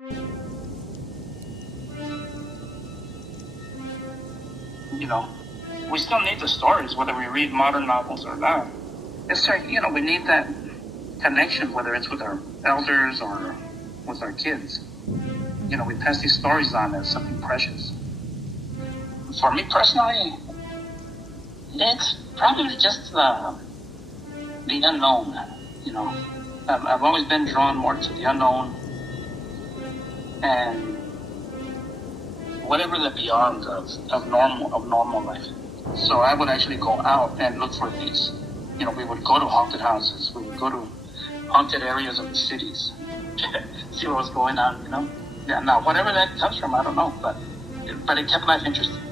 You know, we still need the stories, whether we read modern novels or not. It's like, we need that connection, whether it's with our elders or with our kids. We pass these stories on as something precious. For me personally, it's probably just the unknown. I've always been drawn more to the unknown and whatever the beyond of normal life. So I would actually go out and look for these. We would go to haunted houses. We would go to haunted areas of the cities, see what was going on. Yeah. Now, whatever that comes from, I don't know, but it kept life interesting.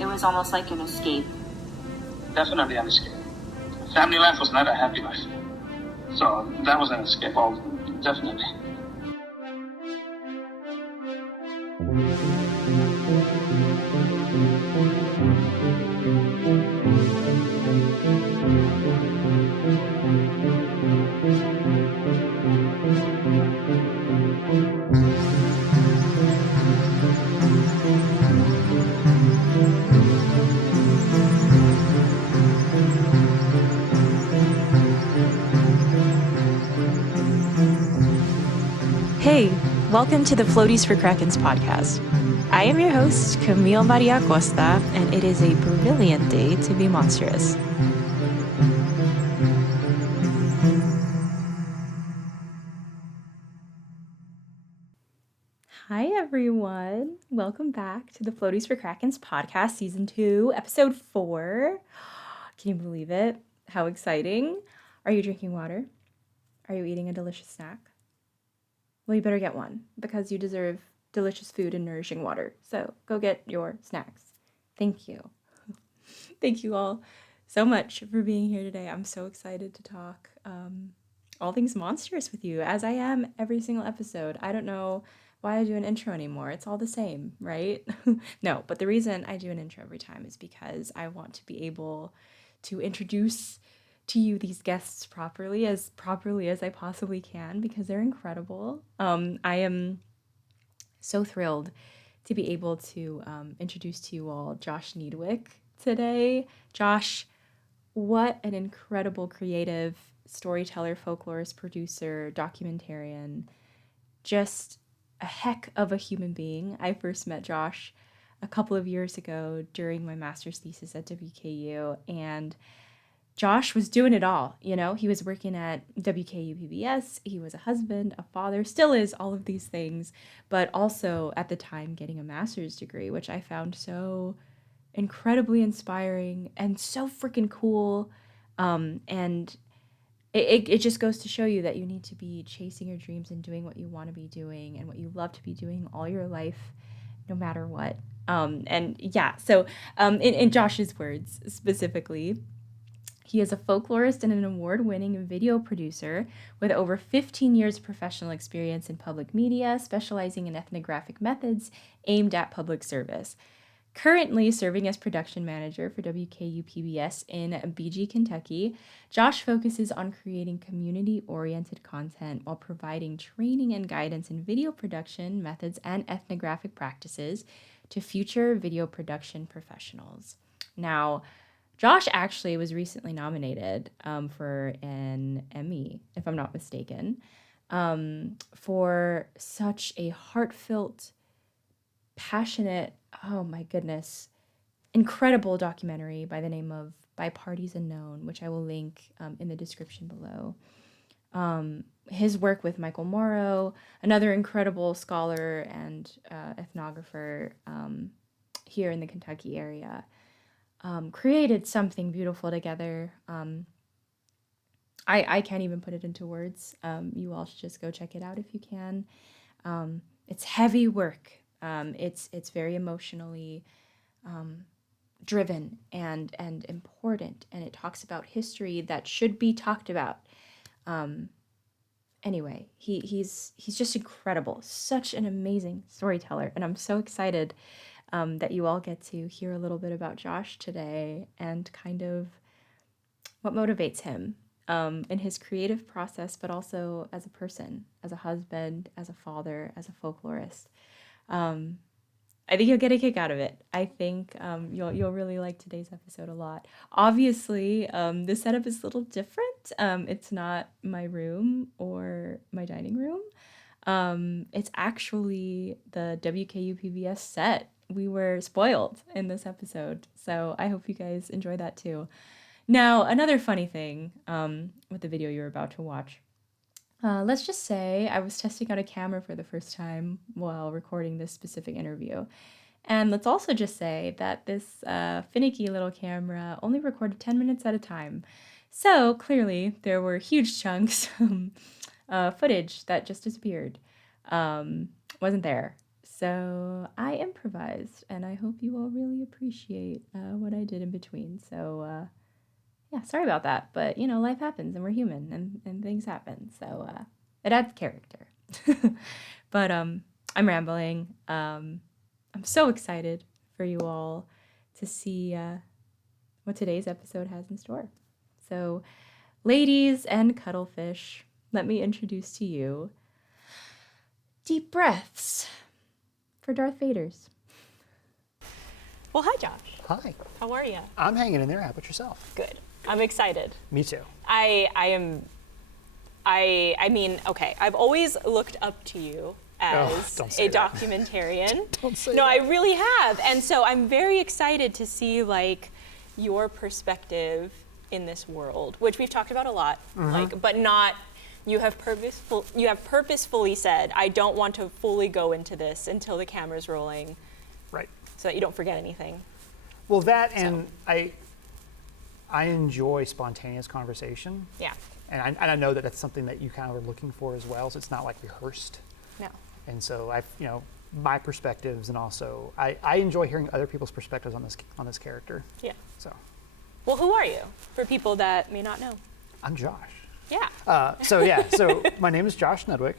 It was almost like an escape. Definitely an escape. Family life was not a happy life, so that was an escape. Oh, definitely. Hey, welcome to the Floaties for Krakens podcast. I am your host, Camille Maria Costa, and it is a brilliant day to be monstrous. Hi, everyone. Welcome back to the Floaties for Krakens podcast, season 2, episode 4. Can you believe it? How exciting. Are you drinking water? Are you eating a delicious snack? Well, you better get one because you deserve delicious food and nourishing water. So go get your snacks. Thank you. Thank you all so much for being here today. I'm so excited to talk all things monstrous with you, as I am every single episode. I don't know why I do an intro anymore. It's all the same, right? No, but the reason I do an intro every time is because I want to be able to introduce to you these guests properly as I possibly can, because they're incredible. I am so thrilled to be able to introduce to you all Josh Niedwick today. Josh, what an incredible creative storyteller, folklorist, producer, documentarian, just a heck of a human being. I first met Josh a couple of years ago during my master's thesis at WKU, and Josh was doing it all. He was working at WKU PBS. He was a husband, a father, still is all of these things, but also at the time getting a master's degree, which I found so incredibly inspiring and so freaking cool. And it just goes to show you that you need to be chasing your dreams and doing what you want to be doing and what you love to be doing all your life, no matter what. So in Josh's words specifically, he is a folklorist and an award-winning video producer with over 15 years of professional experience in public media, specializing in ethnographic methods aimed at public service. Currently serving as production manager for WKU PBS in BG, Kentucky, Josh focuses on creating community-oriented content while providing training and guidance in video production methods and ethnographic practices to future video production professionals. Now, Josh actually was recently nominated for an Emmy, if I'm not mistaken, for such a heartfelt, passionate, oh my goodness, incredible documentary by the name of By Parties Unknown, which I will link in the description below. His work with Michael Morrow, another incredible scholar and ethnographer here in the Kentucky area, created something beautiful together. I can't even put it into words. You all should just go check it out if you can. It's heavy work. It's very emotionally driven and important, and it talks about history that should be talked about. Anyway, he's just incredible. Such an amazing storyteller, and I'm so excited that you all get to hear a little bit about Josh today and kind of what motivates him in his creative process, but also as a person, as a husband, as a father, as a folklorist. I think you'll get a kick out of it. I think you'll really like today's episode a lot. Obviously, the setup is a little different. It's not my room or my dining room. It's actually the WKU PBS set. We were spoiled in this episode, so I hope you guys enjoy that too. Now, another funny thing with the video you're about to watch. Let's just say I was testing out a camera for the first time while recording this specific interview. And let's also just say that this finicky little camera only recorded 10 minutes at a time. So clearly there were huge chunks of footage that just disappeared. Wasn't there. So I improvised, and I hope you all really appreciate what I did in between. So yeah, sorry about that, but life happens and we're human and things happen. So it adds character. But I'm rambling. I'm so excited for you all to see what today's episode has in store. So, ladies and Cuttlefish, let me introduce to you deep breaths for Darth Vaders. Well, hi, Josh. Hi. How are you? I'm hanging in there. How about yourself? Good. I'm excited. Me too. I mean, okay, I've always looked up to you as a documentarian. Don't say No, that. I really have. And so I'm very excited to see your perspective in this world, which we've talked about a lot, but not you have purposefully said, I don't want to fully go into this until the camera's rolling. Right. So that you don't forget anything. Well, that and I enjoy spontaneous conversation. Yeah. And I know that that's something that you kind of are looking for as well. So it's not like rehearsed. No. And so my perspectives, and also I enjoy hearing other people's perspectives on this character. Yeah. So. Well, who are you? For people that may not know. I'm Josh. Yeah. So my name is Josh Niedwick.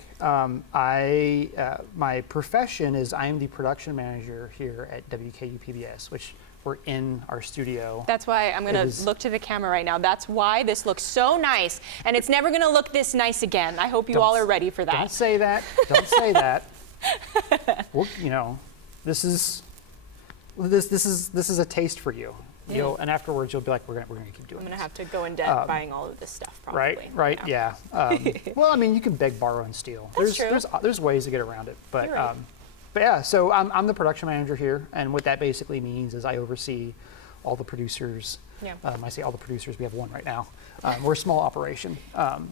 My profession is I am the production manager here at WKU PBS, which we're in our studio. That's why I'm going to look to the camera right now. That's why this looks so nice, and it's never going to look this nice again. I hope you all are ready for that. Don't say that. Don't say that. Well, this is a taste for you. And afterwards you'll be like, we're gonna keep doing. I'm gonna have to go in debt buying all of this stuff, probably. Right. Yeah. Well, I mean, you can beg, borrow, and steal. That's true. There's ways to get around it, but You're right. but yeah. So I'm the production manager here, and what that basically means is I oversee all the producers. Yeah. I say all the producers. We have one right now. We're a small operation,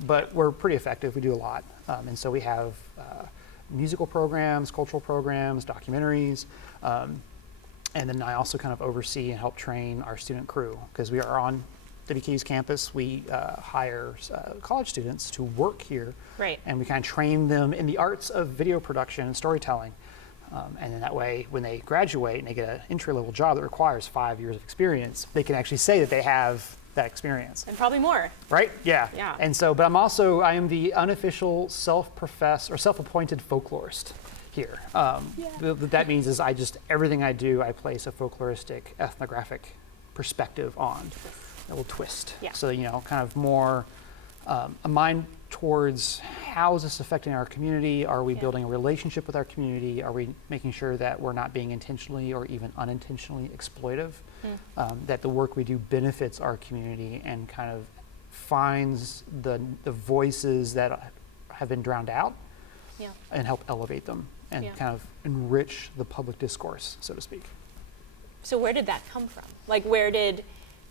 but we're pretty effective. We do a lot, and so we have musical programs, cultural programs, documentaries. And then I also kind of oversee and help train our student crew, because we are on WKU's campus. We hire college students to work here. Right. And we kind of train them in the arts of video production and storytelling. And then that way, when they graduate and they get an entry-level job that requires 5 years of experience, they can actually say that they have that experience. And probably more. Right? Yeah. Yeah. And so, but I am the unofficial self-professed or self-appointed folklorist here. What that means is everything I do, I place a folkloristic, ethnographic perspective on, a little twist. Yeah. So, kind of more a mind towards how is this affecting our community? Are we building a relationship with our community? Are we making sure that we're not being intentionally or even unintentionally exploitive? That the work we do benefits our community and kind of finds the voices that have been drowned out and help elevate them and kind of enrich the public discourse, so to speak. So where did that come from? Where did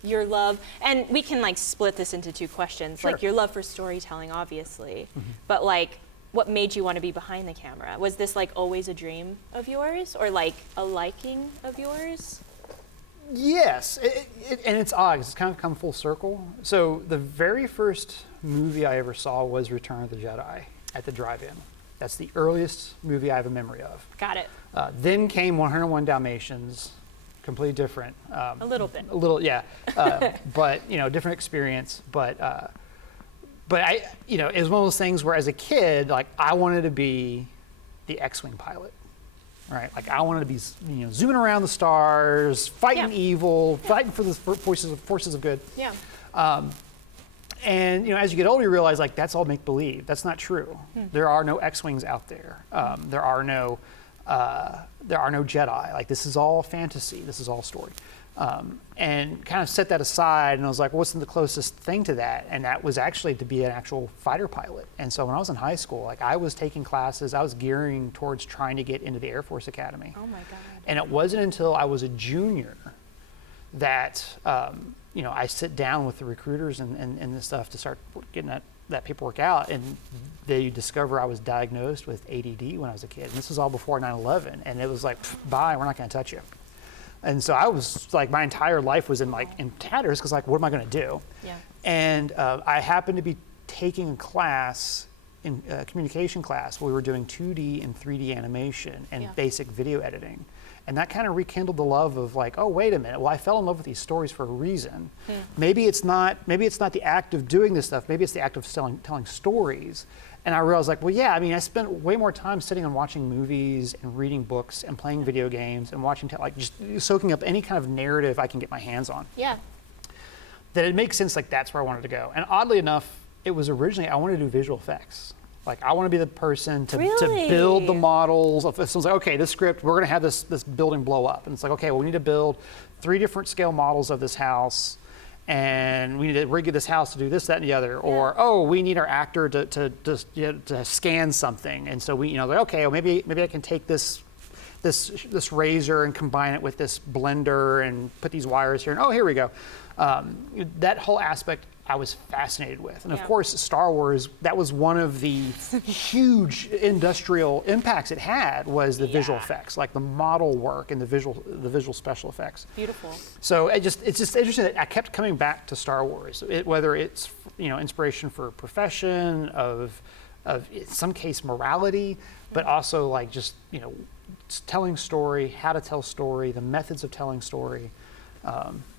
your love, and we can split this into two questions, Sure. your love for storytelling, obviously, but what made you want to be behind the camera? Was this always a dream of yours, or a liking of yours? Yes, and it's odd, 'cause it's kind of come full circle. So the very first movie I ever saw was Return of the Jedi at the drive-in. That's the earliest movie I have a memory of. Got it. Then came 101 Dalmatians, completely different. A little bit. A little, yeah. But, different experience. But I, it was one of those things where as a kid, I wanted to be the X-Wing pilot. Right? I wanted to be, zooming around the stars, fighting evil, fighting for the forces of good. Yeah. And as you get older, you realize like that's all make believe. That's not true. There are no X-wings out there. There are no Jedi. Like this is all fantasy. This is all story. And kind of set that aside, and I was like, what's the closest thing to that? And that was actually to be an actual fighter pilot. And so when I was in high school, like I was taking classes, I was gearing towards trying to get into the Air Force Academy. Oh my God. And it wasn't until I was a junior that I sit down with the recruiters and this stuff to start getting that paperwork out, and they discover I was diagnosed with ADD when I was a kid. And this was all before 9/11, and it was like, bye, we're not going to touch you. And so I was like, my entire life was in tatters, because like, what am I going to do? Yeah. And I happened to be taking a class, in communication class, where we were doing 2D and 3D animation and basic video editing. And that kind of rekindled the love of like, oh, wait a minute. Well, I fell in love with these stories for a reason. Maybe it's not the act of doing this stuff. Maybe it's the act of telling stories. And I realized like, well, yeah, I mean, I spent way more time sitting and watching movies and reading books and playing video games and watching, just soaking up any kind of narrative I can get my hands on. Yeah. That it makes sense, like that's where I wanted to go. And oddly enough, it was originally, I wanted to do visual effects. Like I want to be the person to build the models. If someone's like, okay, this script, we're going to have this building blow up. And it's like, okay, well, we need to build 3 different scale models of this house, and we need to rig this house to do this, that, and the other. Or, oh, we need our actor to scan something. And so we, like, okay, well, maybe I can take this razor and combine it with this blender and put these wires here. And oh, here we go. That whole aspect I was fascinated with. And of course, Star Wars, that was one of the huge industrial impacts it had, was the visual effects, like the model work and the visual special effects. Beautiful. So it's just interesting that I kept coming back to Star Wars, whether it's inspiration for profession, of in some case morality, but also like just telling story, how to tell story, the methods of telling story.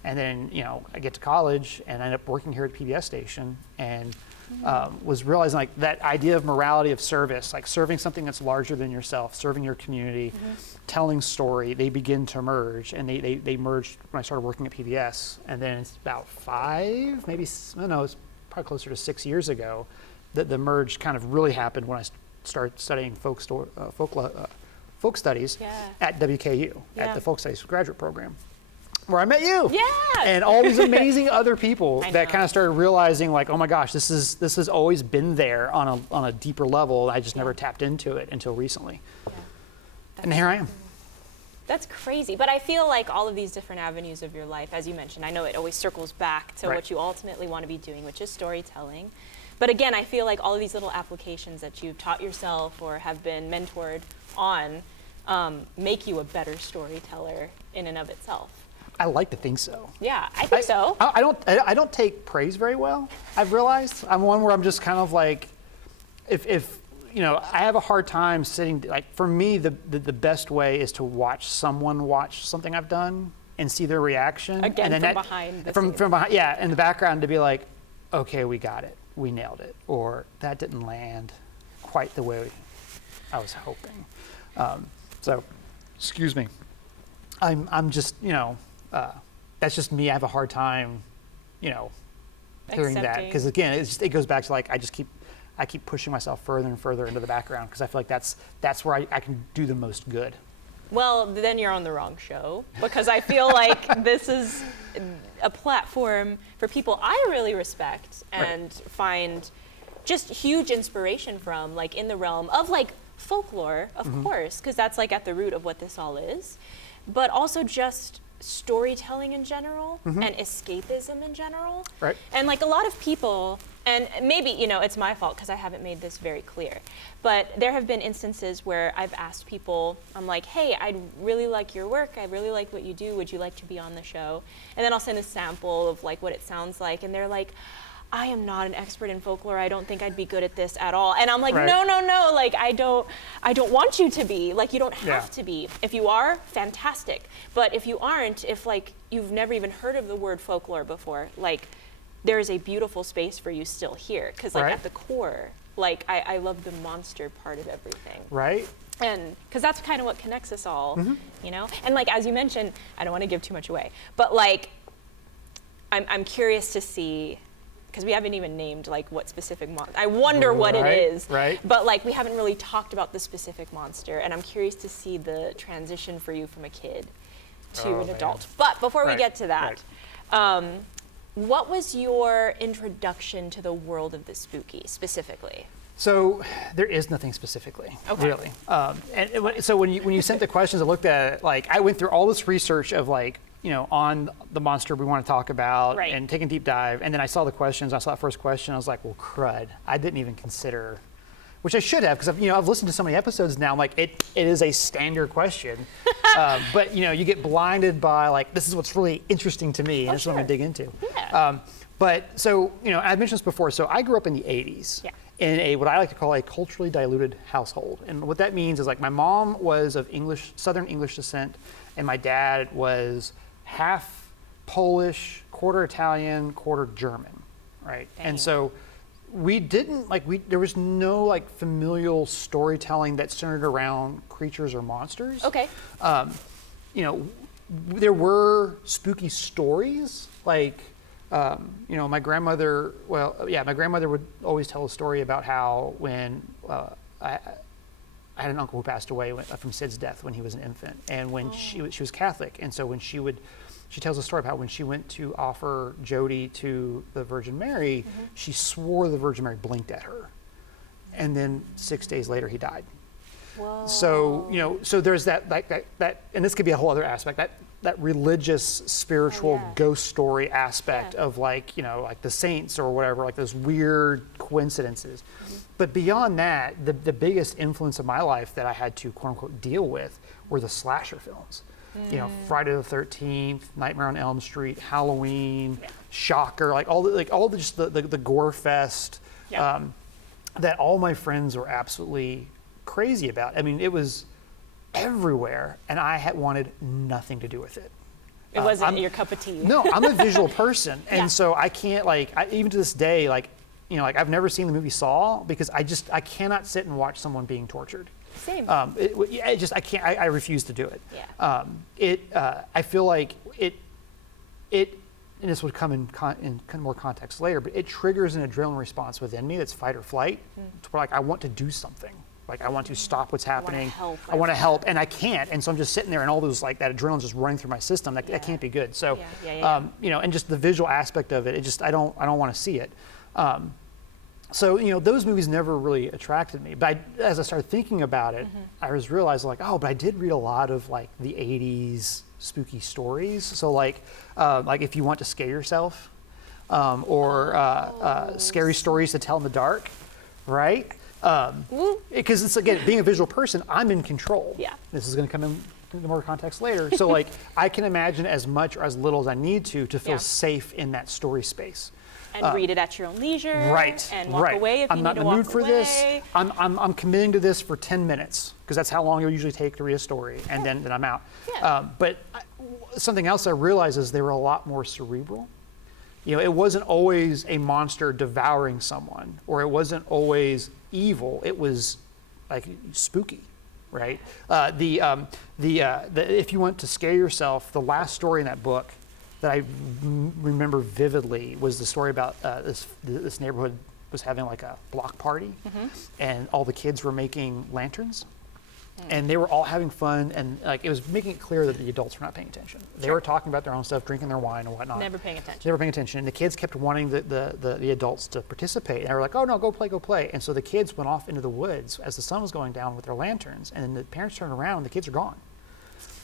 And then, I get to college and I end up working here at PBS station, and was realizing like that idea of morality of service, like serving something that's larger than yourself, serving your community, telling story, they begin to merge. And they merged when I started working at PBS. And then it's about 5, maybe, I don't know, it's probably closer to 6 years ago that the merge kind of really happened when I started studying folk studies at WKU, at the Folk Studies graduate program, where I met you. Yeah. And all these amazing other people that kind of started realizing like, oh my gosh, this has always been there on a deeper level. I just never tapped into it until recently. Yeah. And here I am. That's crazy. But I feel like all of these different avenues of your life, as you mentioned, I know it always circles back to what you ultimately want to be doing, which is storytelling. But again, I feel like all of these little applications that you've taught yourself or have been mentored on make you a better storyteller in and of itself. I like to think so. Yeah, I think so. I don't take praise very well. I've realized I'm one where I'm just kind of like, if I have a hard time sitting. Like for me, the best way is to watch someone watch something I've done and see their reaction. Again, and then from behind, yeah, in the background to be like, okay, we got it, we nailed it, or that didn't land quite the way I was hoping. So, excuse me. I'm just that's just me. I have a hard time, hearing that, because again, it goes back to like I keep pushing myself further and further into the background, because I feel like that's where I can do the most good. Well, then you're on the wrong show, because I feel like this is a platform for people I really respect and find just huge inspiration from, like in the realm of like folklore, of course, because that's like at the root of what this all is, but also just storytelling in general and escapism in general. Right. And like a lot of people, and maybe, it's my fault because I haven't made this very clear, but there have been instances where I've asked people, I'm like, hey, I really like your work. I really like what you do. Would you like to be on the show? And then I'll send a sample of like what it sounds like. And they're like, I am not an expert in folklore. I don't think I'd be good at this at all. And I'm like, no. Like, I don't want you to be. Like, you don't have to be. If you are, fantastic. But if you aren't, if like you've never even heard of the word folklore before, like there is a beautiful space for you still here. Because like at the core, like I love the monster part of everything. Right. And because that's kind of what connects us all, And like, as you mentioned, I don't want to give too much away, but like, I'm curious to see because we haven't even named like what specific monster. I wonder what it is. Right. But like we haven't really talked about the specific monster, and I'm curious to see the transition for you from a kid to an adult. But before we get to that, what was your introduction to the world of the spooky specifically? So there is nothing specifically, really. So when you sent the questions, I looked at it, like I went through all this research of like, on the monster we want to talk about and taking a deep dive. And then I saw the questions. I saw that first question. I was like, well, crud. I didn't even consider, which I should have, because I've listened to so many episodes now. I'm like, it is a standard question. But you get blinded by like, this is what's really interesting to me, and that's what I'm going to dig into. Yeah. But so, I mentioned this before. So I grew up in the 80s. In what I like to call a culturally diluted household. And what that means is like my mom was of Southern English descent, and my dad was half Polish, quarter Italian, quarter German, right? Dang. And so we didn't there was no like familial storytelling that centered around creatures or monsters. Okay. There were spooky stories like my grandmother would always tell a story about how when I had an uncle who passed away from Sid's death when he was an infant, and when she was Catholic, and so when she tells a story about how when she went to offer Jody to the Virgin Mary, she swore the Virgin Mary blinked at her, and then 6 days later he died. Whoa. So so there's that and this could be a whole other aspect, that religious, spiritual ghost story aspect of like the saints or whatever, like those weird coincidences. But beyond that, the biggest influence of my life that I had to quote unquote deal with were the slasher films. Friday the 13th, Nightmare on Elm Street, Halloween, Shocker, all the gore fest that all my friends were absolutely crazy about. I mean, it was everywhere, and I wanted nothing to do with it. It wasn't your cup of tea. No, I'm a visual person, and so I can't even to this day I've never seen the movie Saw because I cannot sit and watch someone being tortured. Same. I can't. I refuse to do it. Yeah. I feel like it, and this would come in more context later, but it triggers an adrenaline response within me that's fight or flight. To where I want to do something. Like I want to stop what's happening. I want to help, and I can't. And so I'm just sitting there, and all those that adrenaline just running through my system. That can't be good. So, and just the visual aspect of it. I don't want to see it. So those movies never really attracted me. But as I started thinking about it, I was realizing but I did read a lot of the '80s spooky stories. So if you want to scare yourself, or scary stories to tell in the dark, right? Because it's again, being a visual person, I'm in control. Yeah. This is going to come into more context later. So I can imagine as much or as little as I need to feel safe in that story space. And read it at your own leisure. Right. And walk away if you need to walk away. I'm not in the mood for this. I'm committing to this for 10 minutes because that's how long it'll usually take to read a story, and then I'm out. Yeah. But something else I realized is they were a lot more cerebral. It wasn't always a monster devouring someone, or it wasn't always evil. It was spooky, right? If you want to scare yourself, the last story in that book that I remember vividly was the story about this neighborhood was having a block party, and all the kids were making lanterns. And they were all having fun, and it was making it clear that the adults were not paying attention. They were talking about their own stuff, drinking their wine and whatnot. Never paying attention. Never paying attention. And the kids kept wanting the adults to participate. And they were like, oh no, go play. And so the kids went off into the woods as the sun was going down with their lanterns, and then the parents turned around and the kids are gone.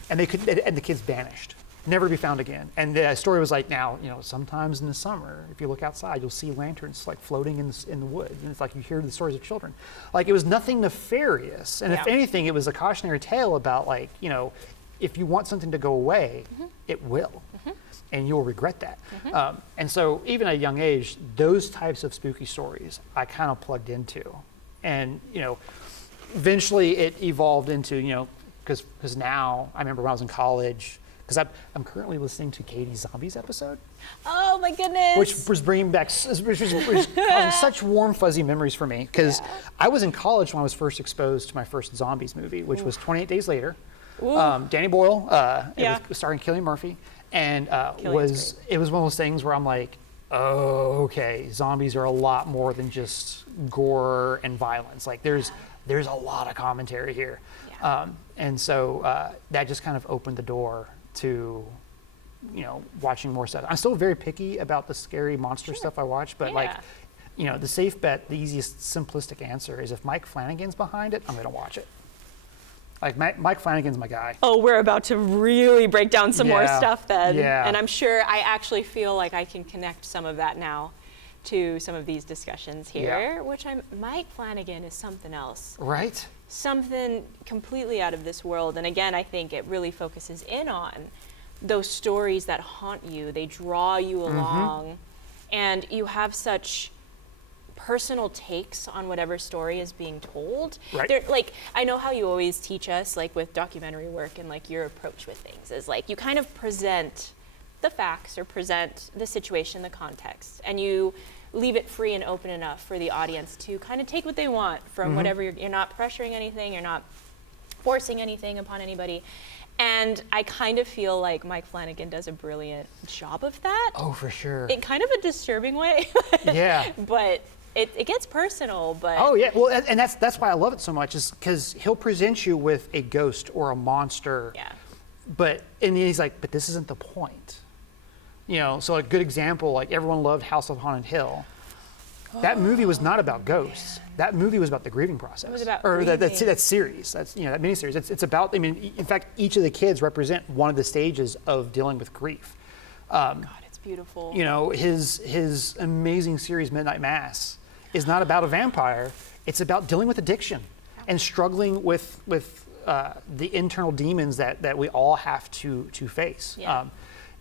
And the kids vanished. Never to be found again. And the story was now, sometimes in the summer, if you look outside, you'll see lanterns floating in the woods. And it's you hear the stories of children. It was nothing nefarious. And if anything, it was a cautionary tale about if you want something to go away, it will. And you'll regret that. And so even at a young age, those types of spooky stories I kind of plugged into. And, eventually it evolved into, because now, I remember when I was in college, because I'm currently listening to Katie's Zombies episode. Oh my goodness! Which was bringing back, which was causing such warm, fuzzy memories for me. Because I was in college when I was first exposed to my first Zombies movie, which was 28 Days Later. Danny Boyle, it was starring Cillian Murphy, and it was one of those things where I'm like, oh, okay, zombies are a lot more than just gore and violence. Like there's a lot of commentary here. Yeah. And so that just kind of opened the door to, watching more stuff. I'm still very picky about the scary monster stuff I watch, but the safe bet, the easiest simplistic answer is if Mike Flanagan's behind it, I'm going to watch it. Like Mike Flanagan's my guy. Oh, we're about to really break down some more stuff then. Yeah. And I'm sure I actually feel like I can connect some of that now to some of these discussions here, which Mike Flanagan is something else. Right. Something completely out of this world. And again, I think it really focuses in on those stories that haunt you. They draw you along, and you have such personal takes on whatever story is being told. Right. They're, like, I know how you always teach us, like with documentary work, and like your approach with things is like you kind of present the facts or present the situation, the context, and you leave it free and open enough for the audience to kind of take what they want from whatever you're not pressuring anything, you're not forcing anything upon anybody. And I kind of feel like Mike Flanagan does a brilliant job of that. Oh, for sure. In kind of a disturbing way. Yeah. But it gets personal, but... Oh, yeah. Well, and that's why I love it so much, is because he'll present you with a ghost or a monster. Yeah. And then he's like, but this isn't the point. So a good example, like everyone loved House of Haunted Hill. That movie was not about ghosts. That movie was about the grieving process. It was about that series. That's that miniseries. It's about. I mean, in fact, each of the kids represent one of the stages of dealing with grief. God, it's beautiful. His amazing series Midnight Mass is not about a vampire. It's about dealing with addiction and struggling with the internal demons that we all have to face. Yeah.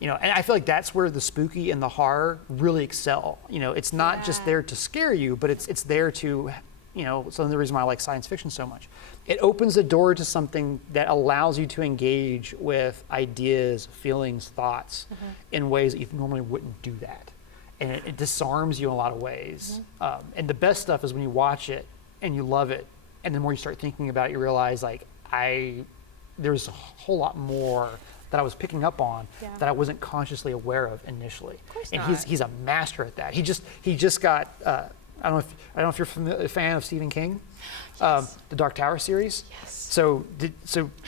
And I feel like that's where the spooky and the horror really excel. It's not just there to scare you, but it's there to, some of the reason why I like science fiction so much. It opens the door to something that allows you to engage with ideas, feelings, thoughts in ways that you normally wouldn't do that. And it disarms you in a lot of ways. And the best stuff is when you watch it and you love it, and the more you start thinking about it, you realize there's a whole lot more that I was picking up on that I wasn't consciously aware of initially. Of course and not. he's a master at that. He just got I don't know if you're a fan of Stephen King, the Dark Tower series. Yes. So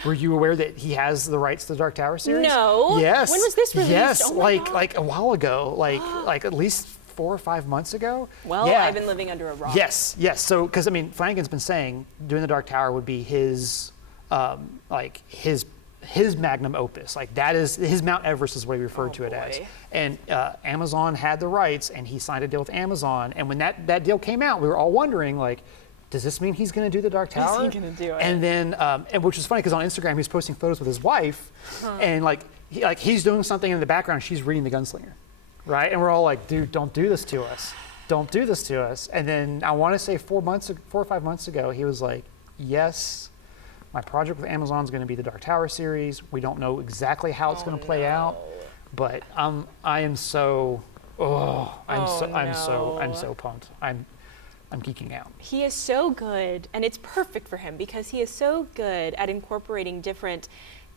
were you aware that he has the rights to the Dark Tower series? No. Yes. When was this released? Yes, Oh my like a while ago, like at least 4 or 5 months ago. Well, yeah. I've been living under a rock. Yes. So because Flanagan's been saying doing the Dark Tower would be his his magnum opus. Like that is his Mount Everest is what he referred to it as. And Amazon had the rights, and he signed a deal with Amazon. And when that deal came out, we were all wondering, like, does this mean he's going to do the Dark Tower? Is he going to do it? And then, and which was funny because on Instagram he was posting photos with his wife, and he's doing something in the background, she's reading The Gunslinger, right? And we're all like, dude, don't do this to us. Don't do this to us. And then I want to say 4 or 5 months ago, he was like, yes. My project with Amazon is going to be the Dark Tower series. We don't know exactly how it's going to play out, but I'm so pumped. I'm geeking out. He is so good, and it's perfect for him because he is so good at incorporating different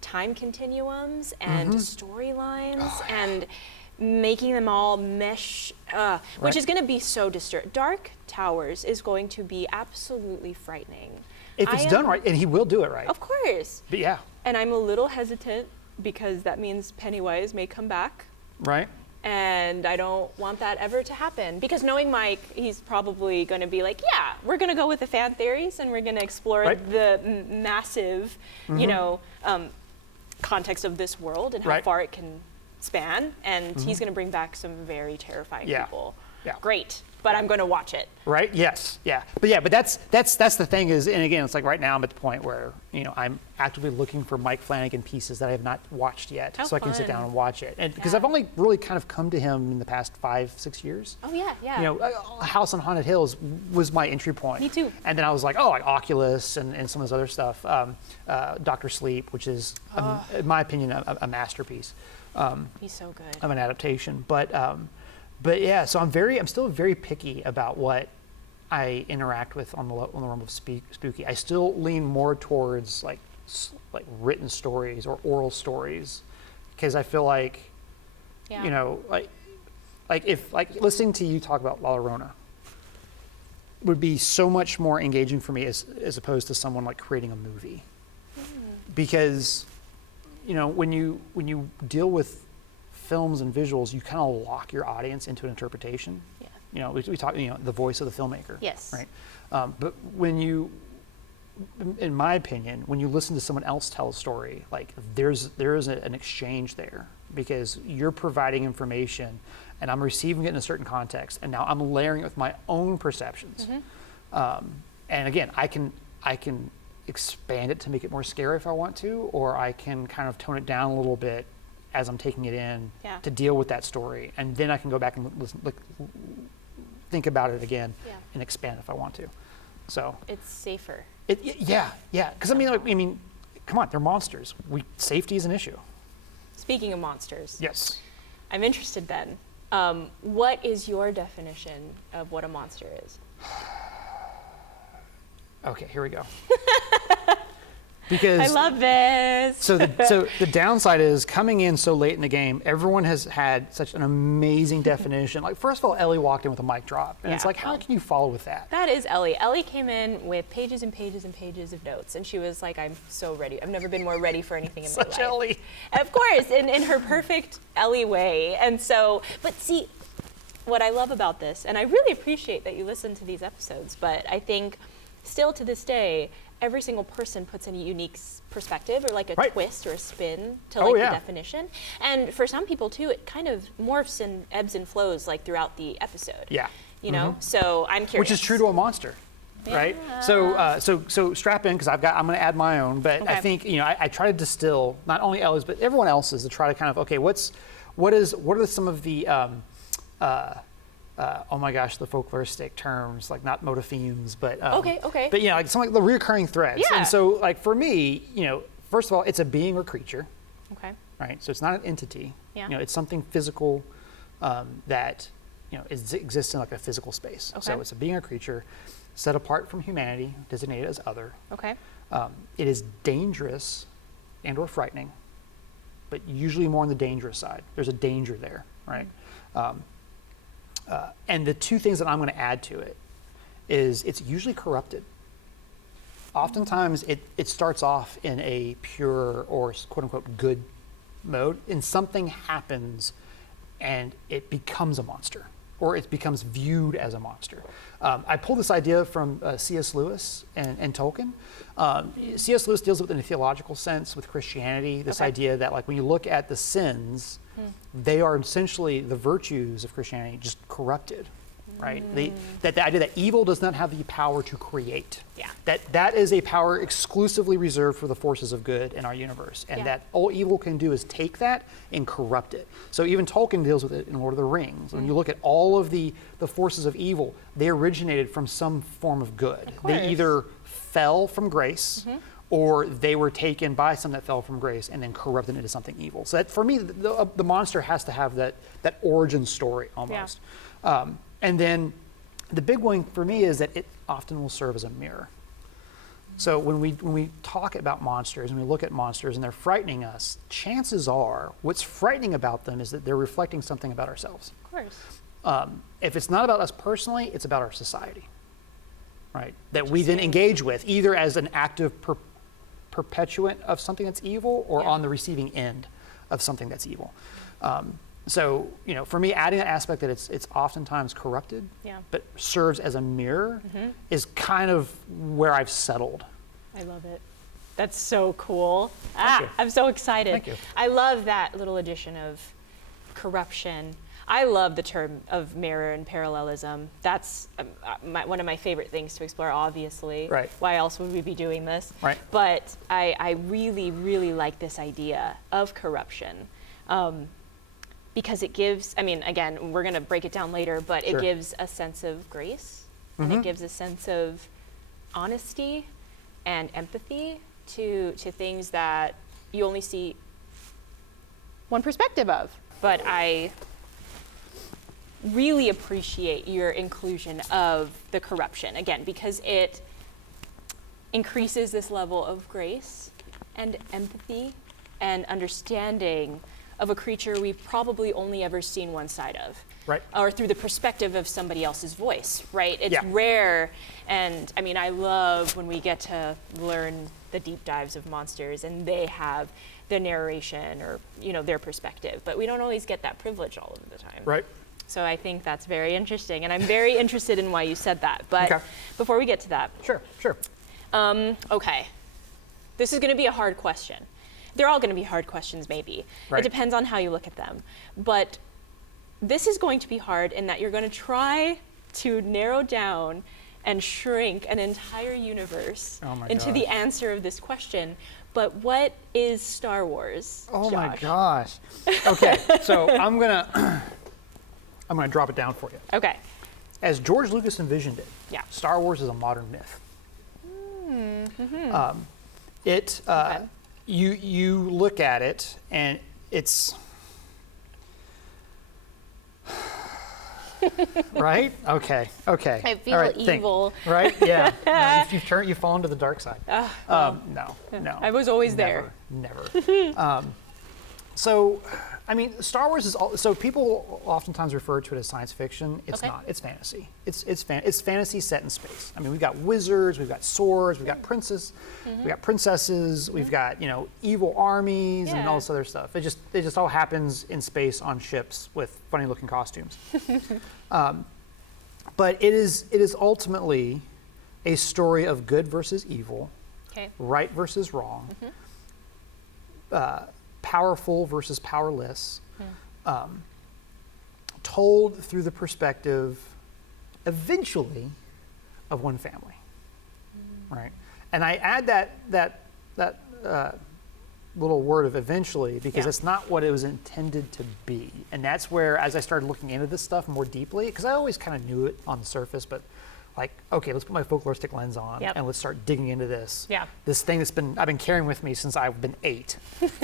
time continuums and storylines and making them all mesh, which is going to be so disturbing. Dark Towers is going to be absolutely frightening. If it's done right, and he will do it right. Of course. But yeah. And I'm a little hesitant because that means Pennywise may come back. Right. And I don't want that ever to happen because knowing Mike, he's probably going to be like, yeah, we're going to go with the fan theories and we're going to explore the massive, context of this world and how far it can span. And he's going to bring back some very terrifying people. Yeah. Great. But I'm going to watch it. Right? Yes. Yeah. But that's the thing is, and again, it's like right now I'm at the point where, I'm actively looking for Mike Flanagan pieces that I have not watched yet, so I can sit down and watch it. And because I've only really kind of come to him in the past 5-6 years. Oh yeah. House on Haunted Hills was my entry point. Me too. And then I was like, like Oculus and some of this other stuff. Dr. Sleep, which is, in my opinion, a masterpiece. He's so good. Of an adaptation, But yeah, so I'm still very picky about what I interact with on the realm of spooky. I still lean more towards like written stories or oral stories because I feel like, Like listening to you talk about La Llorona would be so much more engaging for me as opposed to someone like creating a movie. Because, when you deal with films and visuals, you kind of lock your audience into an interpretation. Yeah. We talk, the voice of the filmmaker. Yes. Right. But in my opinion, when you listen to someone else tell a story, like there is an exchange there, because you're providing information and I'm receiving it in a certain context, and now I'm layering it with my own perceptions. And again, I can expand it to make it more scary if I want to, or I can kind of tone it down a little bit as I'm taking it in to deal with that story, and then I can go back and think about it again and expand if I want to. So it's safer. Yeah. Because come on, they're monsters. Safety is an issue. Speaking of monsters, Yes. I'm interested then. What is your definition of what a monster is? Okay, here we go. Because I love this. So the downside is coming in so late in the game, everyone has had such an amazing definition. Like, first of all, Ellie walked in with a mic drop, and it's like, how can you follow with that? That is Ellie. Ellie came in with pages and pages and pages of notes, and she was like, I'm so ready. I've never been more ready for anything in my life. Such Ellie. Of course, in her perfect Ellie way. And so, but see, what I love about this, and I really appreciate that you listen to these episodes, but I think still to this day, every single person puts in a unique perspective, or like a twist or a spin to the definition. And for some people too, it kind of morphs and ebbs and flows like throughout the episode. Yeah. So I'm curious. Which is true to a monster, right? So strap in, because I'm going to add my own. But I think I try to distill not only Ellie's but everyone else's to try to kind of what are some of the oh my gosh, the folkloristic terms, like not motifemes, but okay. But like some like the recurring threads. Yeah. And so like for me, first of all, it's a being or creature. Okay. Right. So it's not an entity. Yeah. It's something physical that exists in like a physical space. Okay. So it's a being or creature set apart from humanity, designated as other. Okay. It is dangerous and or frightening, but usually more on the dangerous side. There's a danger there, right? And the two things that I'm going to add to it is it's usually corrupted. Oftentimes it starts off in a pure or quote unquote good mode, and something happens and it becomes a monster, or it becomes viewed as a monster. I pulled this idea from C.S. Lewis and Tolkien. C.S. Lewis deals with it in a theological sense with Christianity, this idea that like when you look at the sins, they are essentially the virtues of Christianity just corrupted, right? That the idea that evil does not have the power to create. Yeah. That is a power exclusively reserved for the forces of good in our universe, and that all evil can do is take that and corrupt it. So even Tolkien deals with it in Lord of the Rings. When you look at all of the forces of evil, they originated from some form of good. They either fell from grace, or they were taken by some that fell from grace and then corrupted into something evil. So that, for me, the monster has to have that origin story almost. And then the big one for me is that it often will serve as a mirror. So when we talk about monsters and we look at monsters and they're frightening us, chances are what's frightening about them is that they're reflecting something about ourselves. Of course. If it's not about us personally, it's about our society, right? That we then engage with, either as an active perpetuant of something that's evil, or on the receiving end of something that's evil. So, for me, adding that aspect that it's oftentimes corrupted, but serves as a mirror is kind of where I've settled. I love it. That's so cool. you. I'm so excited. Thank you. I love that little addition of corruption. I love the term of mirror and parallelism. That's one of my favorite things to explore, obviously. Right. Why else would we be doing this? Right. But I really, really like this idea of corruption. Because it gives, again, we're going to break it down later, but it gives a sense of grace, and it gives a sense of honesty and empathy to things that you only see one perspective of. But I really appreciate your inclusion of the corruption, again, because it increases this level of grace and empathy and understanding of a creature we've probably only ever seen one side of. Right. or through the perspective of somebody else's voice, right? It's Yeah. rare, and I mean, I love when we get to learn the deep dives of monsters and they have the narration or, their perspective, but we don't always get that privilege all of the time. Right. So I think that's very interesting, and I'm very interested in why you said that, but Okay. before we get to that, Sure. okay, this is going to be a hard question. They're all going to be hard questions, maybe. Right. It depends on how you look at them. But this is going to be hard in that you're going to try to narrow down and shrink an entire universe Oh my into the gosh. answer of this question. But what is Star Wars? Oh my Josh? gosh. Okay, so I'm gonna drop it down for you. Okay. As George Lucas envisioned it, Yeah. Star Wars is a modern myth. You look at it and it's right. Okay. I feel All right, think. evil. Right? Yeah. You fall into the dark side. No. I was always there. Never. So, I mean, Star Wars is so people oftentimes refer to it as science fiction. It's Okay. not. It's fantasy. It's fantasy set in space. I mean, we've got wizards, we've got swords, we've got we've got princesses, we've got evil armies and all Yeah. this other stuff. It just all happens in space on ships with funny looking costumes. But it is ultimately a story of good versus evil, Okay. right versus wrong, powerful versus powerless, told through the perspective, eventually, of one family, right? And I add that little word of eventually because Yeah. it's not what it was intended to be, and that's where, as I started looking into this stuff more deeply, because I always kind of knew it on the surface, but like, okay, let's put my folkloristic lens on Yep. and let's start digging into this. Yeah. This thing I've been carrying with me since I've been 8,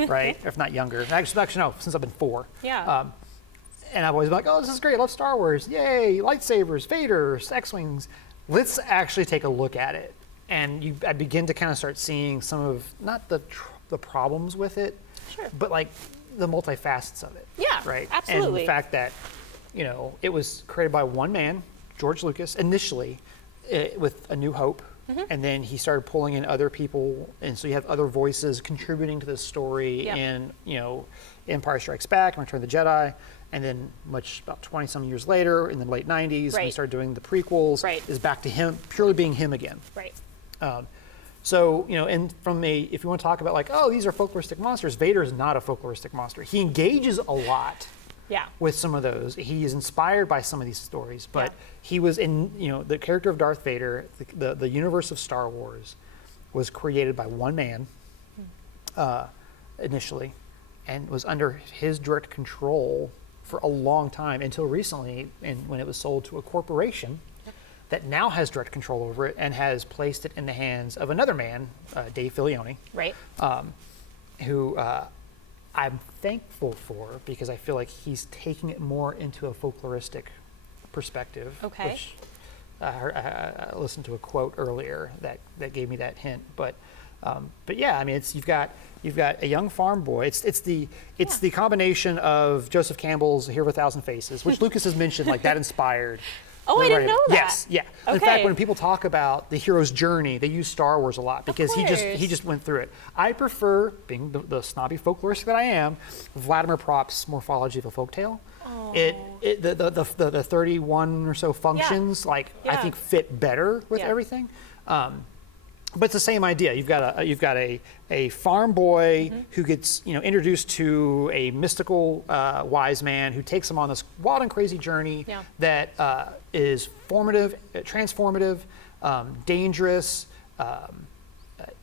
right? If not younger. Actually, no, since I've been 4. Yeah. And I've always been like, oh, this is great. I love Star Wars. Yay, lightsabers, Vaders, X-Wings. Let's actually take a look at it. And I begin to kind of start seeing some of, not the problems with it, Sure. but like the multifacets of it. Yeah, Right? absolutely. And the fact that, it was created by one man, George Lucas, initially with A New Hope, Mm-hmm. and then he started pulling in other people, and so you have other voices contributing to this story Yeah. in, Empire Strikes Back and Return of the Jedi, and then about 20 some years later, in the late 90s, when he Right. started doing the prequels, Right. is back to him, purely being him again. Right. So, and if you want to talk about like, oh, these are folkloristic monsters, Vader is not a folkloristic monster. He engages a lot Yeah. with some of those. He is inspired by some of these stories, but Yeah. he was in, the character of Darth Vader, the universe of Star Wars was created by one man initially, and was under his direct control for a long time until recently, and when it was sold to a corporation that now has direct control over it and has placed it in the hands of another man, Dave Filoni, Right. who I'm thankful for because I feel like he's taking it more into a folkloristic perspective. Okay. Which I listened to a quote earlier that gave me that hint. But yeah, I mean, you've got a young farm boy. It's the combination of Joseph Campbell's Here of a Thousand Faces, which Lucas has mentioned, like that inspired. Oh, I didn't know that. Yes, yeah. In Okay. fact, when people talk about the hero's journey, they use Star Wars a lot because he course. just went through it. I prefer, being the snobby folklorist that I am, Vladimir Prop's morphology of a folktale. The 31 or so functions, I Yeah. think fit better with Yeah. everything. But it's the same idea. You've got a farm boy who gets introduced to a mystical wise man who takes him on this wild and crazy journey Yeah. that is formative, transformative, dangerous,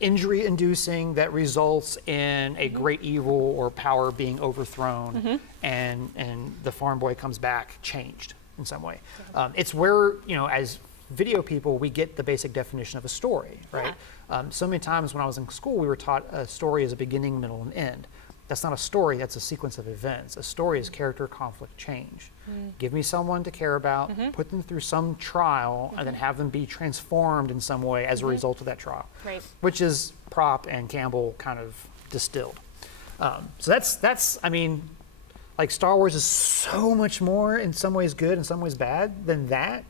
injury-inducing, that results in a great evil or power being overthrown, and the farm boy comes back changed in some way. It's where as video people, we get the basic definition of a story, right? So many times when I was in school, we were taught a story is a beginning, middle, and end. That's not a story, that's a sequence of events. A story is character, conflict, change. Give me someone to care about, put them through some trial, and then have them be transformed in some way as a result of that trial, Right. which is Prop and Campbell kind of distilled. So that's I mean, Like Star Wars is so much more, in some ways good, in some ways bad, than that.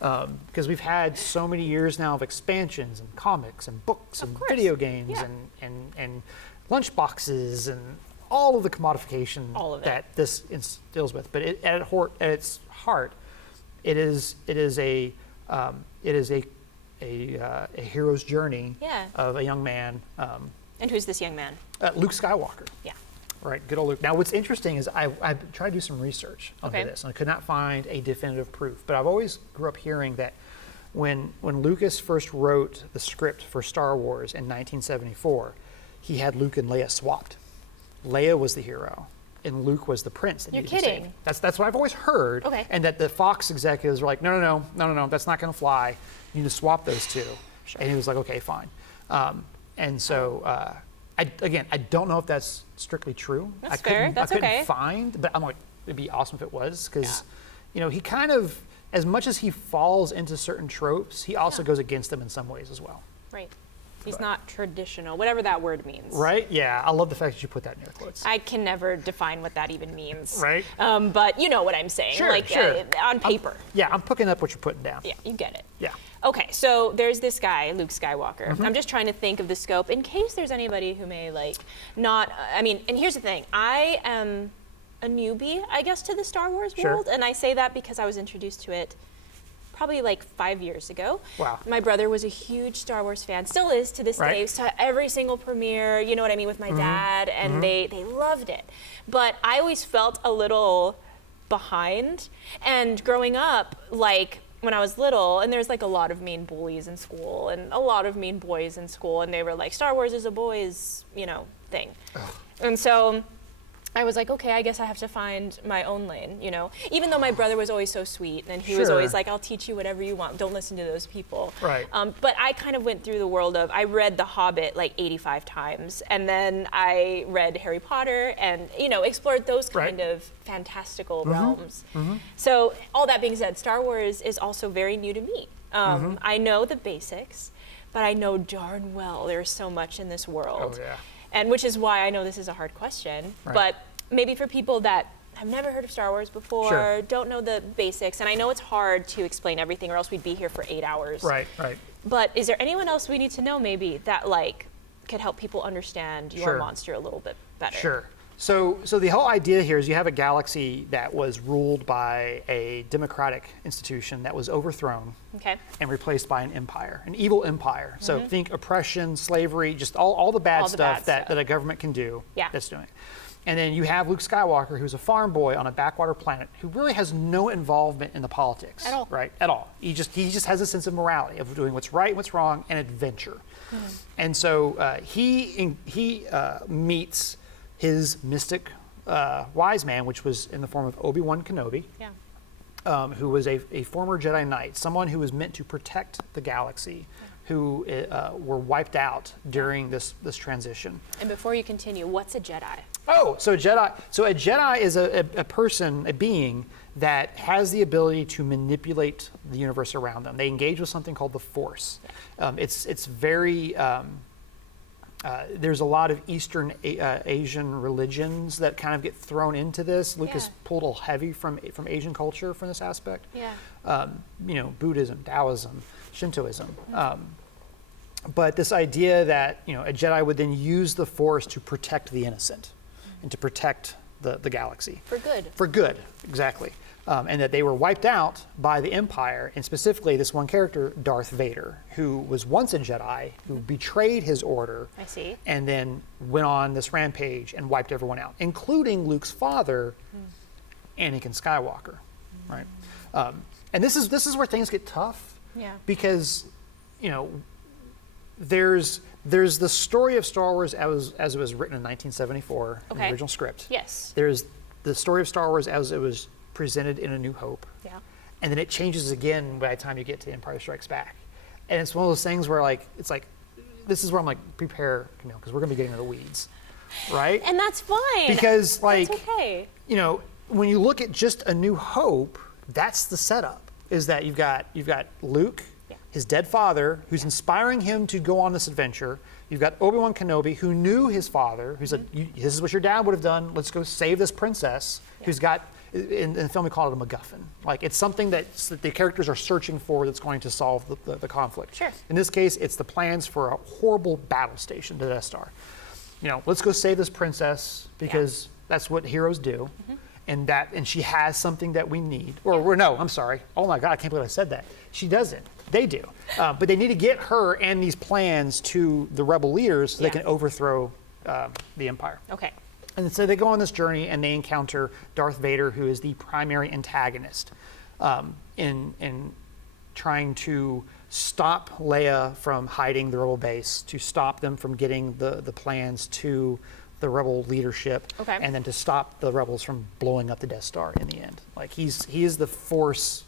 Because we've had so many years now of expansions and comics and books and video games and lunch boxes and all of the commodification that this deals with. But at its heart, it is a hero's journey of a young man. And who's this young man? Luke Skywalker. Yeah. Right, good old Luke. Now, what's interesting is I tried to do some research on this, and I could not find a definitive proof. But I've always grew up hearing that when Lucas first wrote the script for Star Wars in 1974, he had Luke and Leia swapped. Leia was the hero, and Luke was the prince. That You're needed to save. kidding. That's what I've always heard. Okay. And that the Fox executives were like, no, that's not going to fly. You need to swap those two. Sure. And he was like, okay, fine. And so. I don't know if that's strictly true. That's fair. That's I couldn't okay. find, but I'm like, it'd be awesome if it was, because, he kind of, as much as he falls into certain tropes, he also goes against them in some ways as well. Right. He's not traditional, whatever that word means. Right? Yeah. I love the fact that you put that in air quotes. I can never define what that even means. Right. But you know what I'm saying. Sure, like sure. On paper. I'm picking up what you're putting down. Yeah, you get it. Yeah. Okay, so there's this guy, Luke Skywalker. Mm-hmm. I'm just trying to think of the scope in case there's anybody who may not, and here's the thing. I am a newbie, I guess, to the Star Wars world. And I say that because I was introduced to it probably like 5 years ago. Wow. My brother was a huge Star Wars fan, still is to this day. Saw every single premiere, you know what I mean, with my dad, and they loved it. But I always felt a little behind. And growing up, like, when I was little, and there's like a lot of mean bullies in school and a lot of mean boys in school, and they were like, Star Wars is a boys, thing. Ugh. And so I was like, okay, I guess I have to find my own lane, even though my brother was always so sweet, and he was always like, I'll teach you whatever you want, don't listen to those people. Right. But I kind of went through the world of, I read The Hobbit like 85 times, and then I read Harry Potter and, explored those kind of fantastical realms. So all that being said, Star Wars is also very new to me. I know the basics, but I know darn well there's so much in this world. Oh, yeah. And which is why I know this is a hard question, but maybe for people that have never heard of Star Wars before, don't know the basics, and I know it's hard to explain everything or else we'd be here for 8 hours. Right. But is there anyone else we need to know maybe that could help people understand your monster a little bit better? Sure. So the whole idea here is you have a galaxy that was ruled by a democratic institution that was overthrown and replaced by an empire, an evil empire. So think oppression, slavery, just all the bad stuff that a government can do that's doing it. And then you have Luke Skywalker, who's a farm boy on a backwater planet who really has no involvement in the politics. At all. Right? At all. He just has a sense of morality, of doing what's right, what's wrong, and adventure. And so he meets his mystic wise man, which was in the form of Obi-Wan Kenobi, who was a former Jedi Knight, someone who was meant to protect the galaxy, who were wiped out during this transition. And before you continue, what's a Jedi? Oh, so a Jedi is a person, a being that has the ability to manipulate the universe around them. They engage with something called the Force. It's very there's a lot of Eastern Asian religions that kind of get thrown into this. Luke has pulled a little heavy from Asian culture from this aspect. Buddhism, Taoism, Shintoism. But this idea that a Jedi would then use the Force to protect the innocent and to protect the galaxy. For good. For good, exactly. And that they were wiped out by the Empire, and specifically this one character, Darth Vader, who was once a Jedi, who betrayed his order, I see. and then went on this rampage and wiped everyone out, including Luke's father, Anakin Skywalker, right? And this is where things get tough, because there's the story of Star Wars as it was written in 1974 in the original script. Yes. There's the story of Star Wars as it was presented in A New Hope. Yeah. And then it changes again by the time you get to Empire Strikes Back. And it's one of those things where this is where I'm like, prepare, Camille, because we're going to be getting into the weeds, right? And that's fine. Because that's okay. When you look at just A New Hope, that's the setup, is that you've got Luke, his dead father, who's inspiring him to go on this adventure. You've got Obi-Wan Kenobi, who knew his father, who said, this is what your dad would have done. Let's go save this princess, who's got, in the film we call it a MacGuffin. Like, it's something that the characters are searching for that's going to solve the conflict. Sure. In this case, it's the plans for a horrible battle station, the Death Star. Let's go save this princess because that's what heroes do. And she has something that we need. Or no, I'm sorry. Oh my God, I can't believe I said that. She doesn't. They do. But they need to get her and these plans to the rebel leaders so they can overthrow the Empire. Okay. And so they go on this journey and they encounter Darth Vader, who is the primary antagonist in trying to stop Leia from hiding the rebel base, to stop them from getting the plans to the rebel leadership, and then to stop the rebels from blowing up the Death Star in the end. Like, he is the force,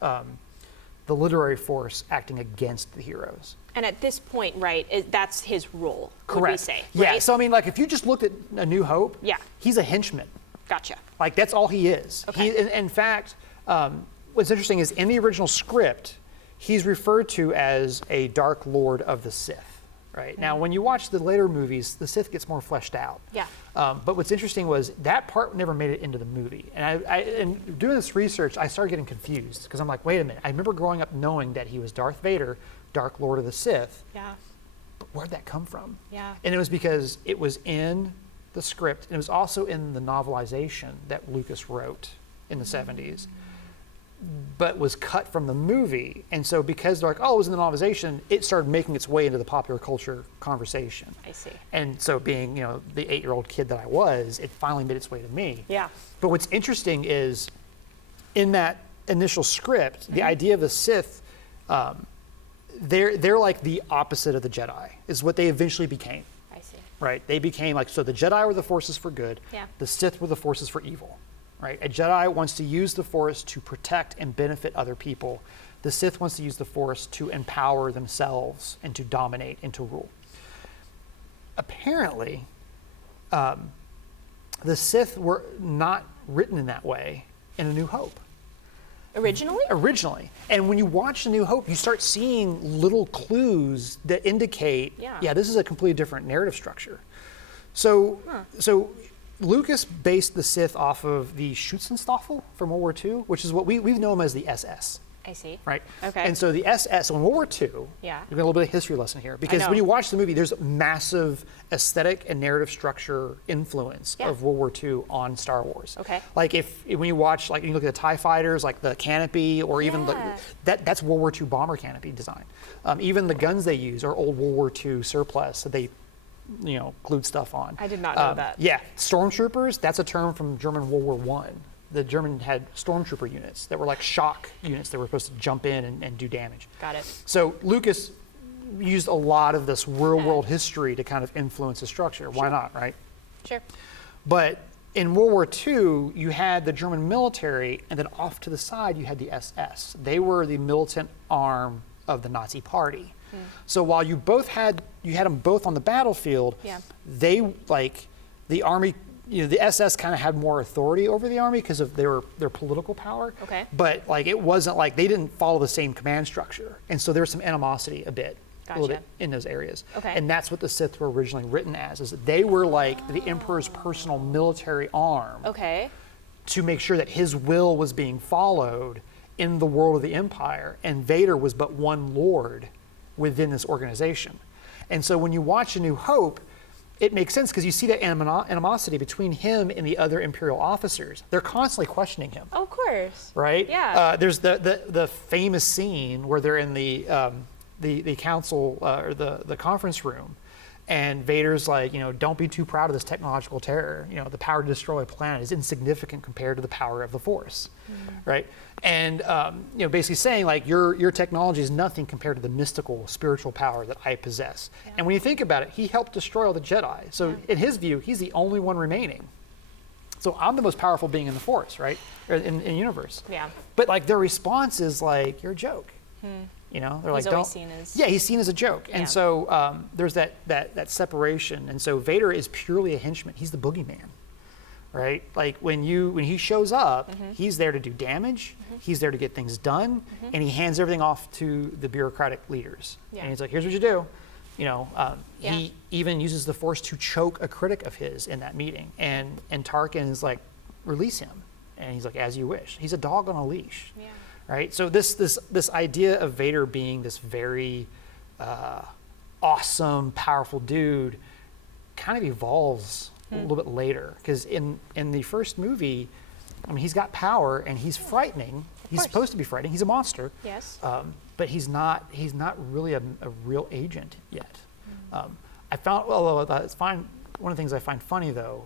the literary force acting against the heroes. And at this point, right, that's his role, Correct. would we say, Yeah, right? so I mean, like, if you just looked at A New Hope, he's a henchman. Gotcha. Like, that's all he is. Okay. In fact, what's interesting is in the original script, he's referred to as a Dark Lord of the Sith. Right. Now, when you watch the later movies, the Sith gets more fleshed out. Yeah. But what's interesting was that part never made it into the movie. And and doing this research, I started getting confused because I'm like, wait a minute. I remember growing up knowing that he was Darth Vader, Dark Lord of the Sith. Yeah. But where'd that come from? Yeah. And it was because it was in the script, and it was also in the novelization that Lucas wrote in the 70s. But was cut from the movie. And so because they're like, oh, it was in the novelization, it started making its way into the popular culture conversation. I see. And so being, the 8-year-old kid that I was, it finally made its way to me. Yeah. But what's interesting is in that initial script, the idea of the Sith, they're like the opposite of the Jedi, is what they eventually became. I see. Right? They became like, so the Jedi were the forces for good, the Sith were the forces for evil. Right? A Jedi wants to use the Force to protect and benefit other people. The Sith wants to use the Force to empower themselves and to dominate and to rule. Apparently, the Sith were not written in that way in A New Hope. Originally? Originally. And when you watch A New Hope, you start seeing little clues that indicate, this is a completely different narrative structure. So Lucas based the Sith off of the Schützenstaffel from World War II, which is what we know them as the SS. I see. Right? Okay. And so the SS, so in World War II, we've got a little bit of history lesson here, because when you watch the movie, there's massive aesthetic and narrative structure influence of World War II on Star Wars. Okay. Like when you watch, like you look at the TIE fighters, like the canopy, or even that's World War II bomber canopy design. Even the guns they use are old World War II surplus that they glued stuff on. I did not know that. Yeah, stormtroopers, that's a term from German World War I. The German had stormtrooper units that were like shock units that were supposed to jump in and do damage. Got it. So Lucas used a lot of this real world history to kind of influence the structure. Why not, right? Sure. But in World War II, you had the German military, and then off to the side, you had the SS. They were the militant arm of the Nazi Party. So while you had them both on the battlefield, they, like, the army, the SS kind of had more authority over the army because of their political power. Okay. But like, it wasn't like, they didn't follow the same command structure. And so there was some animosity a little bit in those areas. Okay. And that's what the Sith were originally written as, is that they were like the Emperor's personal military arm. Okay. To make sure that his will was being followed in the world of the Empire. And Vader was but one lord within this organization. And so when you watch A New Hope, it makes sense because you see that animosity between him and the other Imperial officers. They're constantly questioning him. Of course. Right? Yeah. There's the famous scene where they're in the council or the conference room, and Vader's like, don't be too proud of this technological terror. The power to destroy a planet is insignificant compared to the power of the Force, right? And basically saying like your technology is nothing compared to the mystical, spiritual power that I possess. Yeah. And when you think about it, he helped destroy all the Jedi. So in his view, he's the only one remaining. So I'm the most powerful being in the Force, right? Or in the universe. Yeah. But like their response is like, you're a joke. They're like, he's always seen as... Yeah, he's seen as a joke. Yeah. And so there's that separation. And so Vader is purely a henchman. He's the boogeyman, right? Like when he shows up, he's there to do damage, he's there to get things done, and he hands everything off to the bureaucratic leaders. Yeah. And he's like, here's what you do. You know, Yeah. he even uses the Force to choke a critic of his in that meeting. And Tarkin is like, release him. And he's like, as you wish. He's a dog on a leash. Yeah. Right? So this idea of Vader being this very awesome, powerful dude kind of evolves a little bit later. Because in the first movie, I mean, he's got power and he's frightening. He's course. supposed to be frightening. He's a monster. Yes. But he's not really a real agent yet. I found, although that's fine, one of the things I find funny though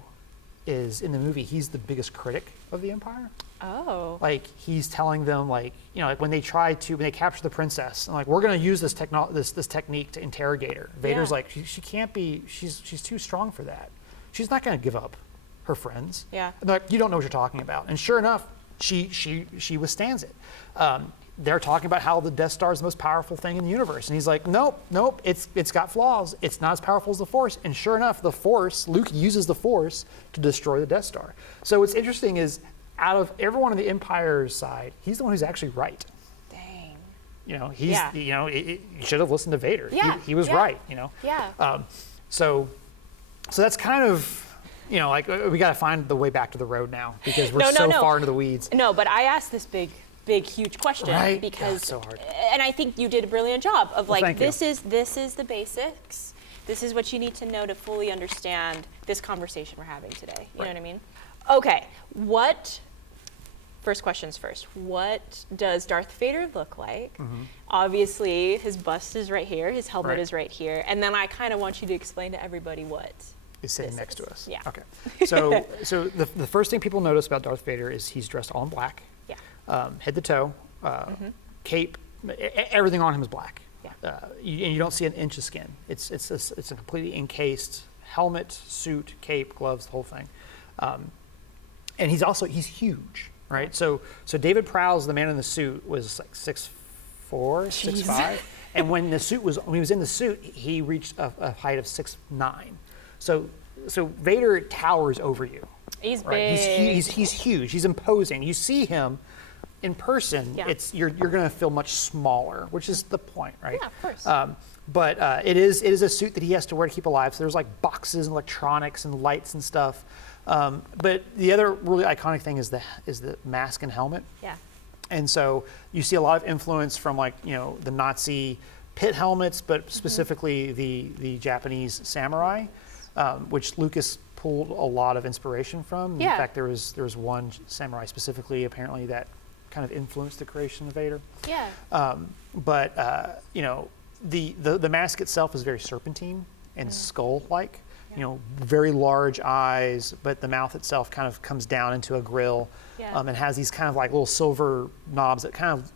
is in the movie he's the biggest critic of the Empire. Oh. Like he's telling them, like, you know, like when they capture the princess and like, we're going to use this technique to interrogate her. Vader's Yeah. like, she can't be, she's too strong for that. She's not going to give up her friends. Yeah. And they're like, you don't know what you're talking about. And sure enough, she withstands it. They're talking about how the Death Star is the most powerful thing in the universe. And he's like, nope, it's got flaws. It's not as powerful as the Force. And sure enough, the Force, Luke uses the Force to destroy the Death Star. So what's interesting is out of everyone on the Empire's side, he's the one who's actually right. Dang. You know, he's, Yeah. you know, you should have listened to Vader. Yeah. He was Yeah. right, you know. Yeah. So that's kind of, you know, like we got to find the way back to the road now because we're so far into the weeds. No, but I asked this big, huge question Right? because, God, so hard. and I think you did a brilliant job of like, thank you. this is the basics. This is what you need to know to fully understand this conversation we're having today. You know what I mean? Okay, first questions first. What does Darth Vader look like? Obviously, his bust is right here, his helmet Right. is right here, and then I kind of want you to explain to everybody what. Is sitting This next is. to us. Yeah. Okay. So the first thing people notice about Darth Vader is he's dressed all in black. Yeah. Head to toe, cape, everything on him is black. Yeah. And you don't see an inch of skin. It's a completely encased helmet, suit, cape, gloves, the whole thing. And he's huge, right? So David Prowse, the man in the suit, was like 6'4", 6'5", and when he was in the suit, he reached a height of 6'9". So Vader towers over you. He's Right? big. He's huge. He's imposing. You see him in person. Yeah. You're going to feel much smaller, which is the point, right? Yeah, of course. But it is a suit that he has to wear to keep alive. So there's like boxes and electronics and lights and stuff. But the other really iconic thing is the mask and helmet. Yeah. And so you see a lot of influence from like, you know, the Nazi pit helmets, but specifically the Japanese samurai, which Lucas pulled a lot of inspiration from. Yeah. In fact, there was one samurai specifically apparently that kind of influenced the creation of Vader. Yeah. But you know, the mask itself is very serpentine and skull-like. You know, very large eyes, but the mouth itself kind of comes down into a grill, Yeah. and has these kind of like little silver knobs that kind of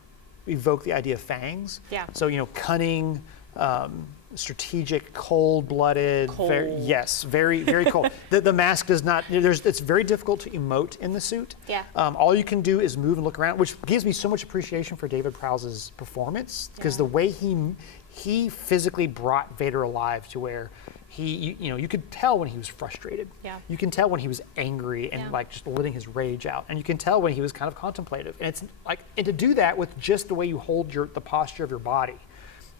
evoke the idea of fangs. Yeah. So, you know, cunning, strategic, cold-blooded. Very, very cold. The mask does not. It's very difficult to emote in the suit. Yeah. All you can do is move and look around, which gives me so much appreciation for David Prowse's performance because Yeah. the way he physically brought Vader alive to where you could tell when he was frustrated. Yeah. You can tell when he was angry and Yeah. like just letting his rage out, and you can tell when he was kind of contemplative. And it's like, and to do that with just the way you hold the posture of your body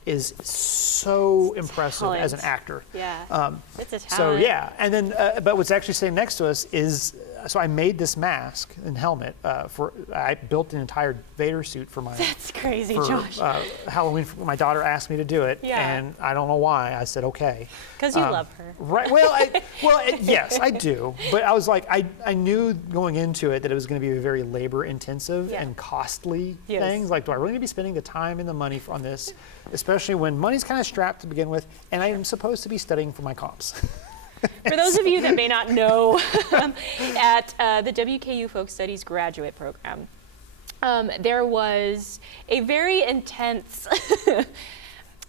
is so impressive as an talent. actor. Yeah. It's a talent. So yeah, and then but what's actually sitting next to us is so I made this mask and helmet I built an entire Vader suit for my That's crazy, for Josh. Halloween. My daughter asked me to do it, Yeah. and I don't know why. I said okay. Because you love her. Right. Well, yes, I do. But I was like, I knew going into it that it was going to be a very labor-intensive Yeah. and costly Yes. things. Like, do I really need to be spending the time and the money on this, especially when money's kind of strapped to begin with, and I am supposed to be studying for my comps. For those of you that may not know, at the WKU Folk Studies graduate program, there was a very intense,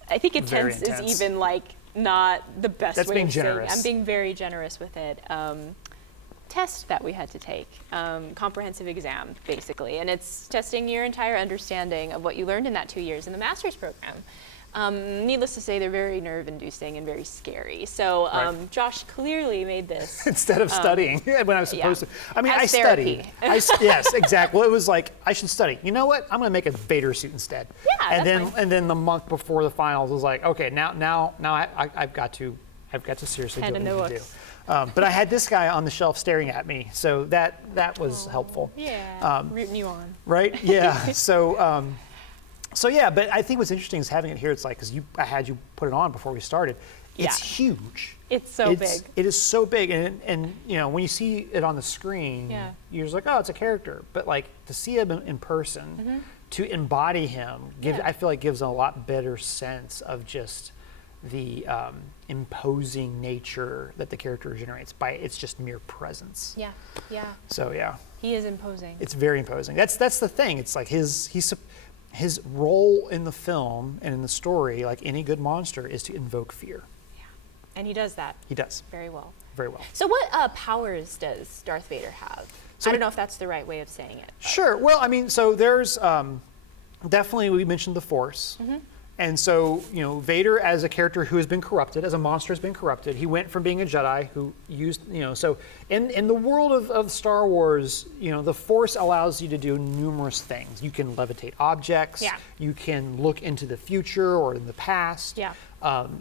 I think Very intense is intense. even like not the best That's way being of saying it. generous. I'm being very generous with it. Test that we had to take, comprehensive exam basically, and it's testing your entire understanding of what you learned in that 2 years in the master's program. Needless to say, they're very nerve-inducing and very scary. So Right. Josh clearly made this. Instead of studying when I was supposed to. I mean, As I therapy. studied. Yes, exactly. Well, it was like, I should study. You know what? I'm going to make a Vader suit instead. Yeah, and that's then fine. and then the month before the finals was like, okay, now I've got to seriously Head do in what the I need to books. do. But I had this guy on the shelf staring at me, so that was helpful. Yeah, rooting you on. Right? Yeah. So yeah, but I think what's interesting is having it here. It's like, because I had you put it on before we started. It's Yeah. huge. It's so big. It is so big, and when you see it on the screen, Yeah. you're just like, oh, it's a character. But like to see him in person, to embody him, I feel like gives a lot better sense of just the imposing nature that the character generates by its just mere presence. Yeah, yeah. So yeah, He is imposing. it's very imposing. That's the thing. It's like his role in the film and in the story, like any good monster, is to invoke fear. And he does that He does very well. very well. So what powers does Darth Vader have? So I don't know if that's the right way of saying it. Sure. Well, I mean, so there's definitely, we mentioned the Force. And so, Vader as a character who has been corrupted, as a monster has been corrupted, he went from being a Jedi who used, so in the world of Star Wars, the Force allows you to do numerous things. You can levitate objects. Yeah. You can look into the future or in the past. Yeah.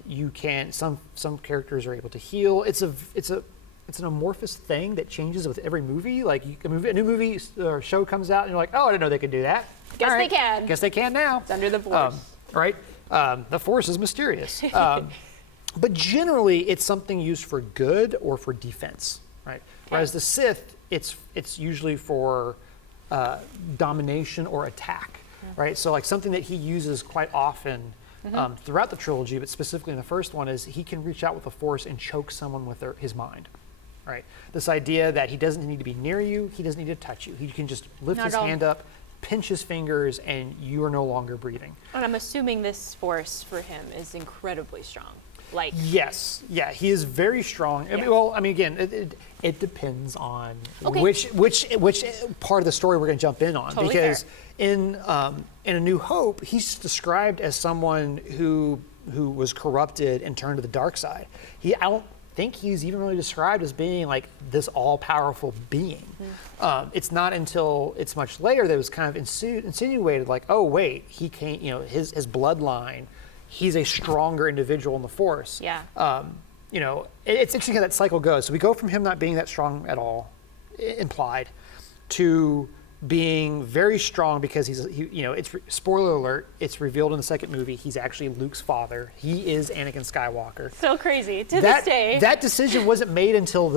You can, some characters are able to heal. It's an amorphous thing that changes with every movie. Like a new movie or show comes out, and you're like, oh, I didn't know they could do that. Guess All they right. can. Guess they can now. It's under the Force. Right? The Force is mysterious. But generally, it's something used for good or for defense. Right? Whereas the Sith, it's usually for domination or attack. Right? So like something that he uses quite often throughout the trilogy, but specifically in the first one, is he can reach out with the Force and choke someone with his mind. Right? This idea that he doesn't need to be near you, he doesn't need to touch you. He can just lift Not his at all. hand up, pinch his fingers, and you are no longer breathing. And I'm assuming this Force for him is incredibly strong. Like, Yes, yeah, he is very strong. I mean, Yeah. well, I mean, again, it depends on Okay. which part of the story we're going to jump in on. Totally Because fair. in A New Hope, he's described as someone who was corrupted and turned to the dark side. I don't think he's even really described as being like this all-powerful being. It's not until it's much later that it was kind of insinuated, like, oh wait, he can't. His bloodline. He's a stronger individual in the Force. yeah. It's interesting how that cycle goes. So we go from him not being that strong at all, implied, to being very strong because it's spoiler alert, it's revealed in the second movie he's actually Luke's father. He is Anakin Skywalker. So crazy. To this day. That decision wasn't made until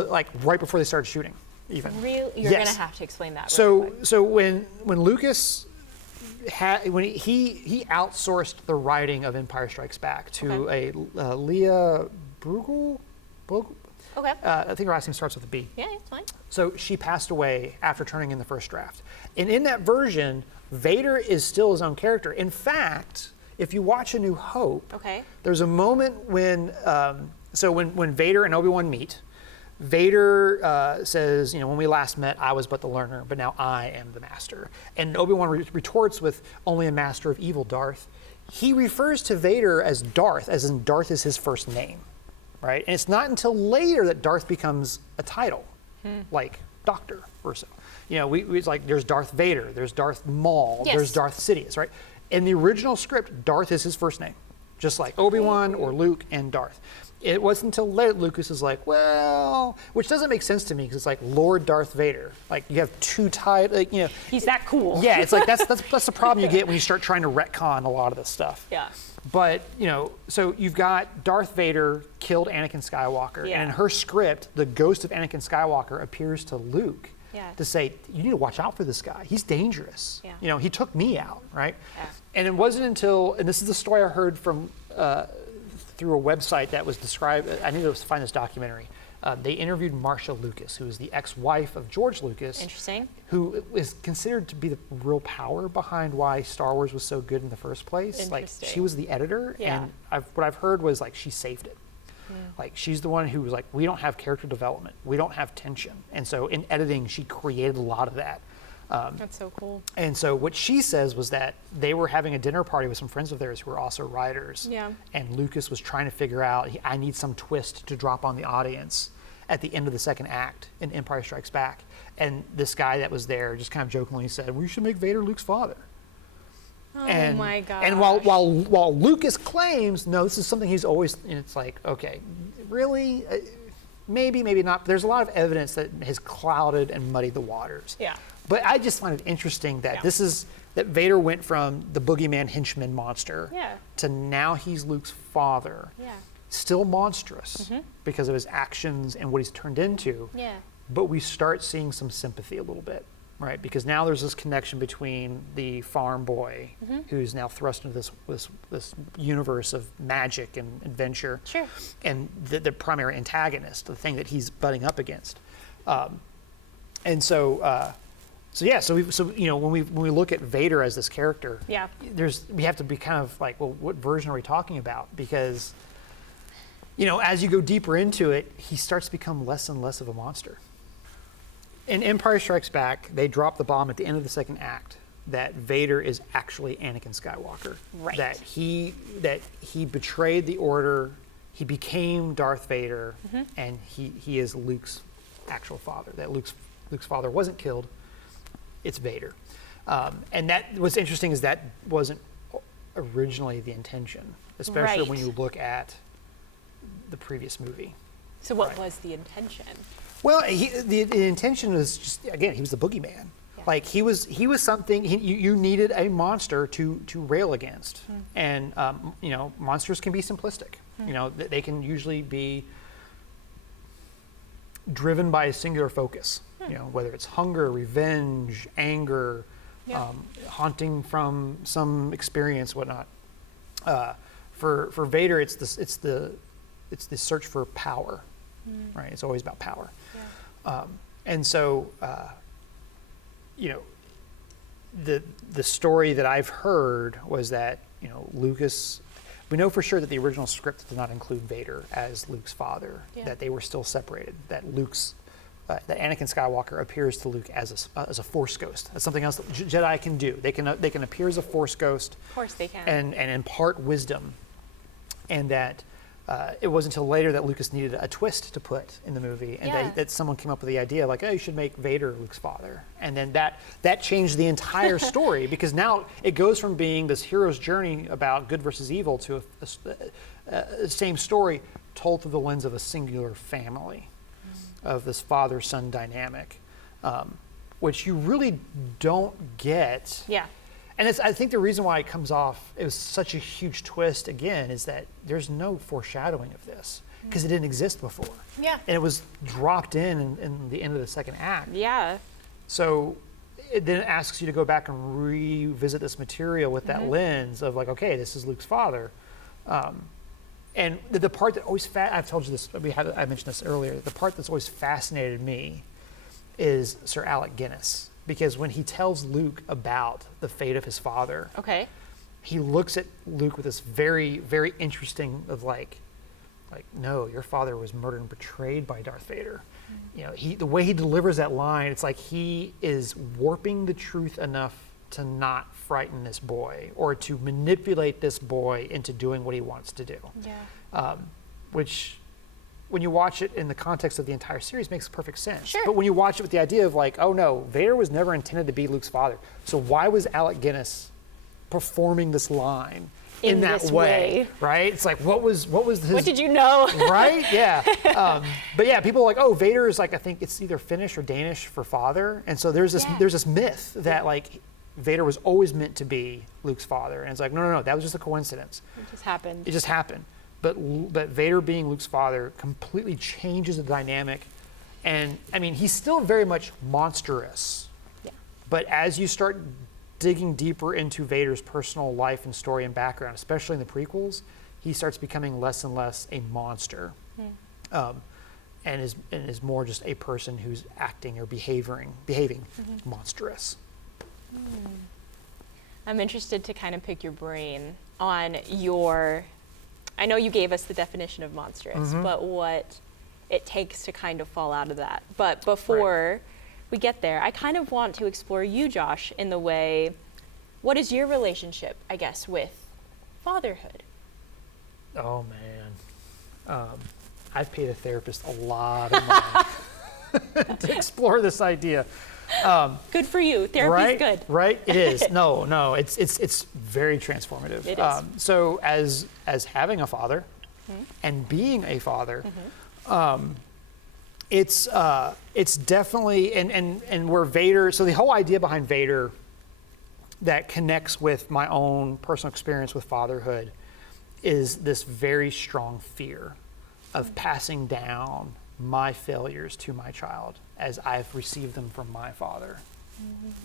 right before they started shooting, even. You're Yes. going to have to explain that. real quick. So when Lucas when he outsourced the writing of Empire Strikes Back to a Leah Brugel. Okay. I think her last name starts with a B. Yeah, it's fine. So she passed away after turning in the first draft. And in that version, Vader is still his own character. In fact, if you watch A New Hope, Okay. there's a moment when, when Vader and Obi-Wan meet, Vader says, when we last met, I was but the learner, but now I am the master. And Obi-Wan retorts with, only a master of evil, Darth. He refers to Vader as Darth, as in Darth is his first name, right? And it's not until later that Darth becomes a title, like Doctor or so. It's like there's Darth Vader, there's Darth Maul, Yes. there's Darth Sidious, right? In the original script, Darth is his first name, just like Obi-Wan or Luke and Darth. It wasn't until later Lucas is like, well, which doesn't make sense to me because it's like Lord Darth Vader. Like you have two titles, He's that cool. Yeah, it's like that's the problem you get when you start trying to retcon a lot of this stuff. Yeah. But so you've got Darth Vader killed Anakin Skywalker, Yeah. and in her script, the ghost of Anakin Skywalker appears to Luke Yeah. to say, you need to watch out for this guy. He's dangerous. Yeah. He took me out, right? Yeah. And it wasn't until, and this is the story I heard from through a website that was described. I need to find this documentary. They interviewed Marcia Lucas, who is the ex-wife of George Lucas. Interesting. Who is considered to be the real power behind why Star Wars was so good in the first place. Like she Interesting. was the editor, Yeah. and what I've heard was like she saved it. Like she's the one who was like, we don't have character development, we don't have tension, and so in editing she created a lot of that. That's so cool. And so what she says was that they were having a dinner party with some friends of theirs who were also writers. Yeah. And Lucas was trying to figure out, I need some twist to drop on the audience at the end of the second act in Empire Strikes Back. And this guy that was there just kind of jokingly said, we should make Vader Luke's father. Oh my gosh. And while Lucas claims, no, this is something he's always, and it's like, okay, really? Maybe, maybe not. But there's a lot of evidence that has clouded and muddied the waters. Yeah. But I just find it interesting that Yeah. that Vader went from the boogeyman henchman monster Yeah. to now he's Luke's father. Yeah. Still monstrous because of his actions and what he's turned into. Yeah. But we start seeing some sympathy a little bit, right? Because now there's this connection between the farm boy who's now thrust into this universe of magic and adventure, Sure. and the primary antagonist, the thing that he's butting up against. And so when we look at Vader as this character, Yeah. we have to be kind of like, well, what version are we talking about? Because as you go deeper into it, he starts to become less and less of a monster. In Empire Strikes Back, they drop the bomb at the end of the second act that Vader is actually Anakin Skywalker. Right. That he betrayed the Order, he became Darth Vader, and he is Luke's actual father. That Luke's father wasn't killed, it's Vader. And that what's interesting is that wasn't originally the intention, especially Right. when you look at the previous movie. So what Right. was the intention? Well, the intention was just, again, he was the boogeyman. Yeah. Like he was something. You needed a monster to rail against, and monsters can be simplistic. They can usually be driven by a singular focus. Whether it's hunger, revenge, anger, Yeah. haunting from some experience, whatnot. For Vader, it's the search for power, right? It's always about power. Yeah. And so, the story that I've heard was that, Lucas, we know for sure that the original script did not include Vader as Luke's father, Yeah. that they were still separated, that that Anakin Skywalker appears to Luke as a Force ghost. That's something else that Jedi can do. They can appear as a Force ghost Of course they can. and impart wisdom, and that it wasn't until later that Lucas needed a twist to put in the movie, and Yeah. that someone came up with the idea like, oh, you should make Vader Luke's father, and then that changed the entire story because now it goes from being this hero's journey about good versus evil to a same story told through the lens of a singular family, of this father-son dynamic, which you really don't get. Yeah. And I think the reason why it was such a huge twist, again, is that there's no foreshadowing of this because it didn't exist before. Yeah. And it was dropped in the end of the second act. Yeah. So it then asks you to go back and revisit this material with that lens of like, okay, this is Luke's father. And the part that always, I've told you this, I mentioned this earlier, the part that's always fascinated me is Sir Alec Guinness. Because when he tells Luke about the fate of his father, Okay. he looks at Luke with this very, very interesting of like, no, your father was murdered and betrayed by Darth Vader. The way he delivers that line, it's like he is warping the truth enough to not frighten this boy or to manipulate this boy into doing what he wants to do. Yeah. Which, when you watch it in the context of the entire series, makes perfect sense. Sure. But when you watch it with the idea of like, oh no, Vader was never intended to be Luke's father. So why was Alec Guinness performing this line in that this way? way. Right? It's like, what was his... What did you know? Right? Yeah. But yeah, people are like, oh, Vader is like, I think it's either Finnish or Danish for father. And so there's this myth that like Vader was always meant to be Luke's father. And it's like, no, that was just a coincidence. It just happened. It just happened. But Vader being Luke's father completely changes the dynamic. And I mean, he's still very much monstrous. Yeah. But as you start digging deeper into Vader's personal life and story and background, especially in the prequels, he starts becoming less and less a monster. And is more just a person who's acting or behaving monstrous. I'm interested to kind of pick your brain on I know you gave us the definition of monstrous, but what it takes to kind of fall out of that. But before we get there, I kind of want to explore you, Josh, in the way, what is your relationship, I guess, with fatherhood? Oh man, I've paid a therapist a lot of money to explore this idea. Good for you. Therapy's good. Right, it is. No, it's very transformative. It is. So as having a father and being a father, it's definitely and where Vader. So the whole idea behind Vader that connects with my own personal experience with fatherhood is this very strong fear of passing down my failures to my child as I've received them from my father,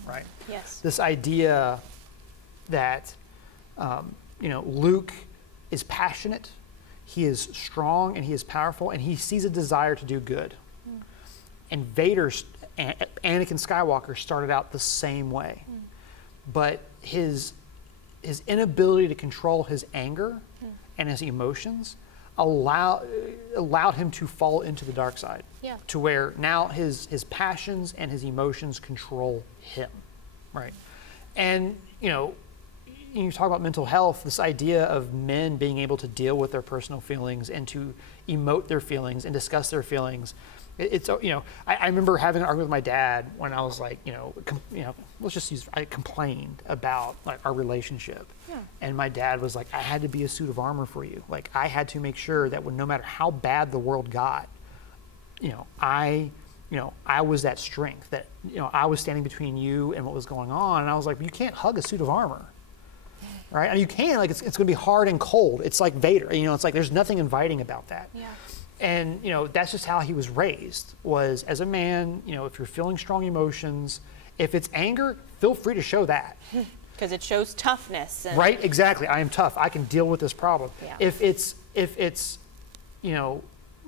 right? Yes. This idea that, Luke is passionate, he is strong, and he is powerful, and he sees a desire to do good. And Anakin Skywalker started out the same way, but his inability to control his anger and his emotions allowed him to fall into the dark side. Yeah. To where now his passions and his emotions control him, right? And you talk about mental health, this idea of men being able to deal with their personal feelings and to emote their feelings and discuss their feelings. I remember having an argument with my dad when I was like, I complained about like our relationship. Yeah. And my dad was like, I had to be a suit of armor for you. Like I had to make sure that no matter how bad the world got, I was that strength that, I was standing between you and what was going on. And I was like, you can't hug a suit of armor. Right? And you can, like, it's going to be hard and cold. It's like Vader, it's like, there's nothing inviting about that. Yeah. And, that's just how he was raised, was as a man, if you're feeling strong emotions, if it's anger, feel free to show that. Because it shows toughness. Right, exactly. I am tough. I can deal with this problem. Yeah. If it's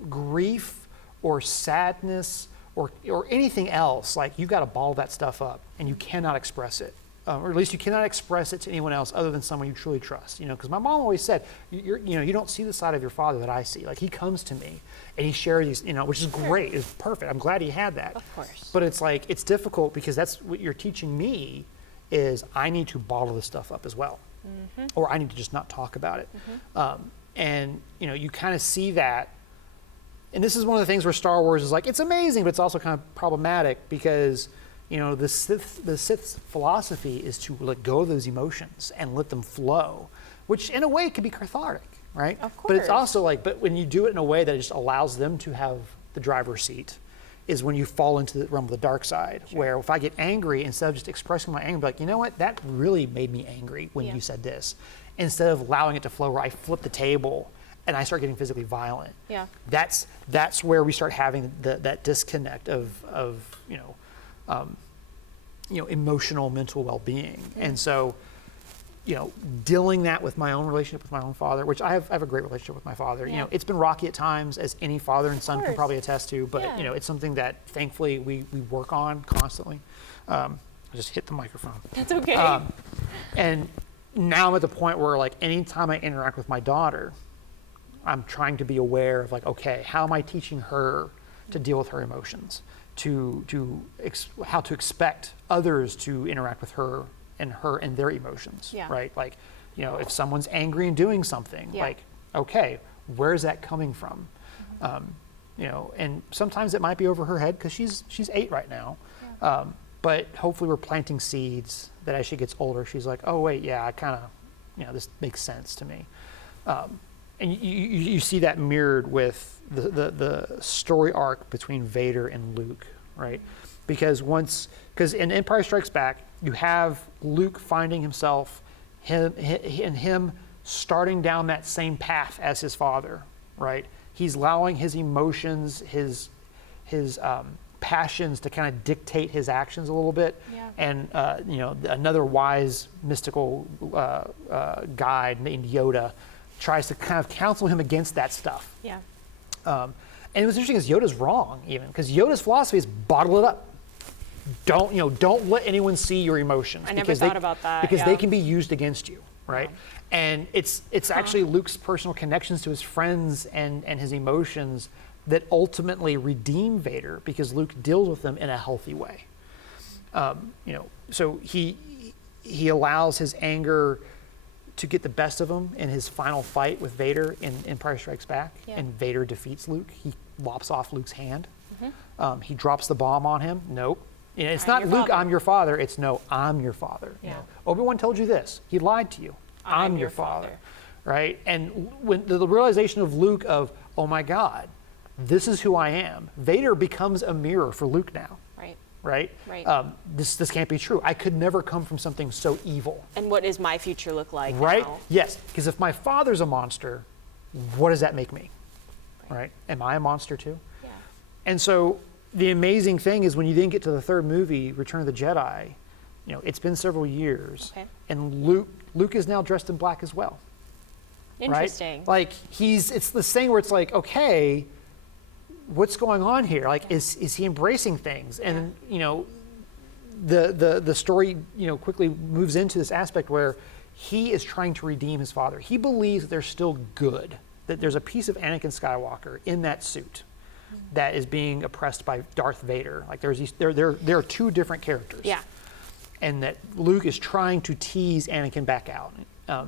grief or sadness or anything else, like you've got to bottle that stuff up and you cannot express it. Or at least you cannot express it to anyone else other than someone you truly trust. Because my mom always said, you don't see the side of your father that I see. Like he comes to me and he shares these, which is great. It's perfect. I'm glad he had that. Of course. But it's like, it's difficult because that's what you're teaching me is I need to bottle this stuff up as well. Or I need to just not talk about it. And you kind of see that. And this is one of the things where Star Wars is like, it's amazing, but it's also kind of problematic because the Sith's philosophy is to let go of those emotions and let them flow, which in a way can be cathartic, right? Of course. But it's also like, but when you do it in a way that just allows them to have the driver's seat, is when you fall into the realm of the dark side, where if I get angry, instead of just expressing my anger, be like, you know what, that really made me angry when you said this. Instead of allowing it to flow where I flip the table and I start getting physically violent. Yeah. That's where we start having that disconnect of emotional, mental well-being. And so, dealing that with my own relationship with my own father, which I have a great relationship with my father. Yeah. It's been rocky at times, as any father and son can course. probably attest to, but Yeah. it's something that thankfully we work on constantly. I just hit the microphone. That's okay. And now I'm at the point where like anytime I interact with my daughter, I'm trying to be aware of like, okay, how am I teaching her to deal with her emotions? How to expect others to interact with her and their emotions, Yeah. right? Like, if someone's angry and doing something, Yeah. like, okay, where's that coming from? And sometimes it might be over her head because she's 8 right now. But hopefully we're planting seeds that as she gets older, she's like, oh wait, yeah, I kind of, this makes sense to me. And you see that mirrored with the story arc between Vader and Luke, right? Because in Empire Strikes Back, you have Luke finding himself, him starting down that same path as his father, right? He's allowing his emotions, his passions to kind of dictate his actions a little bit. Yeah. And another wise mystical guide named Yoda tries to kind of counsel him against that stuff. Yeah. And what's interesting is Yoda's wrong, even because Yoda's philosophy is bottle it up. Don't let anyone see your emotions. I never thought about that. Because yeah. they can be used against you, right? And it's actually Luke's personal connections to his friends and his emotions that ultimately redeem Vader because Luke deals with them in a healthy way. So he allows his anger to get the best of him in his final fight with Vader in Empire Strikes Back, and Vader defeats Luke. He lops off Luke's hand. He drops the bomb on him. Nope. It's not Luke, I'm your father. It's no, I'm your father. Obi-Wan told you this. He lied to you. I'm your father. Right? And when the realization of Luke of, oh my God, this is who I am. Vader becomes a mirror for Luke now. Right? This can't be true. I could never come from something so evil. And what does my future look like now? Yes, because if my father's a monster, what does that make me? Right? Am I a monster too? Yeah. And so the amazing thing is when you then get to the third movie, Return of the Jedi, it's been several years, and Luke is now dressed in black as well. Interesting. Right? Like it's this thing where it's like, okay, what's going on here? Like, is he embracing things? And the story quickly moves into this aspect where he is trying to redeem his father. He believes that there's still good, that there's a piece of Anakin Skywalker in that suit that is being oppressed by Darth Vader. Like there are two different characters. Yeah. And that Luke is trying to tease Anakin back out.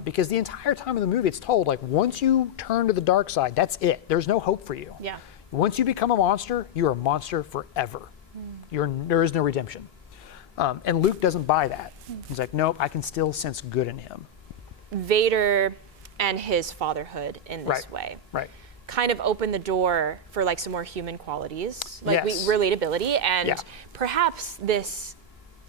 Because the entire time of the movie, it's told, like, once you turn to the dark side, that's it. There's no hope for you. Yeah. Once you become a monster, you're a monster forever. There is no redemption. And Luke doesn't buy that. He's like, nope, I can still sense good in him. Vader and his fatherhood in this way. Right. Kind of opened the door for like some more human qualities, like Yes. relatability, and perhaps this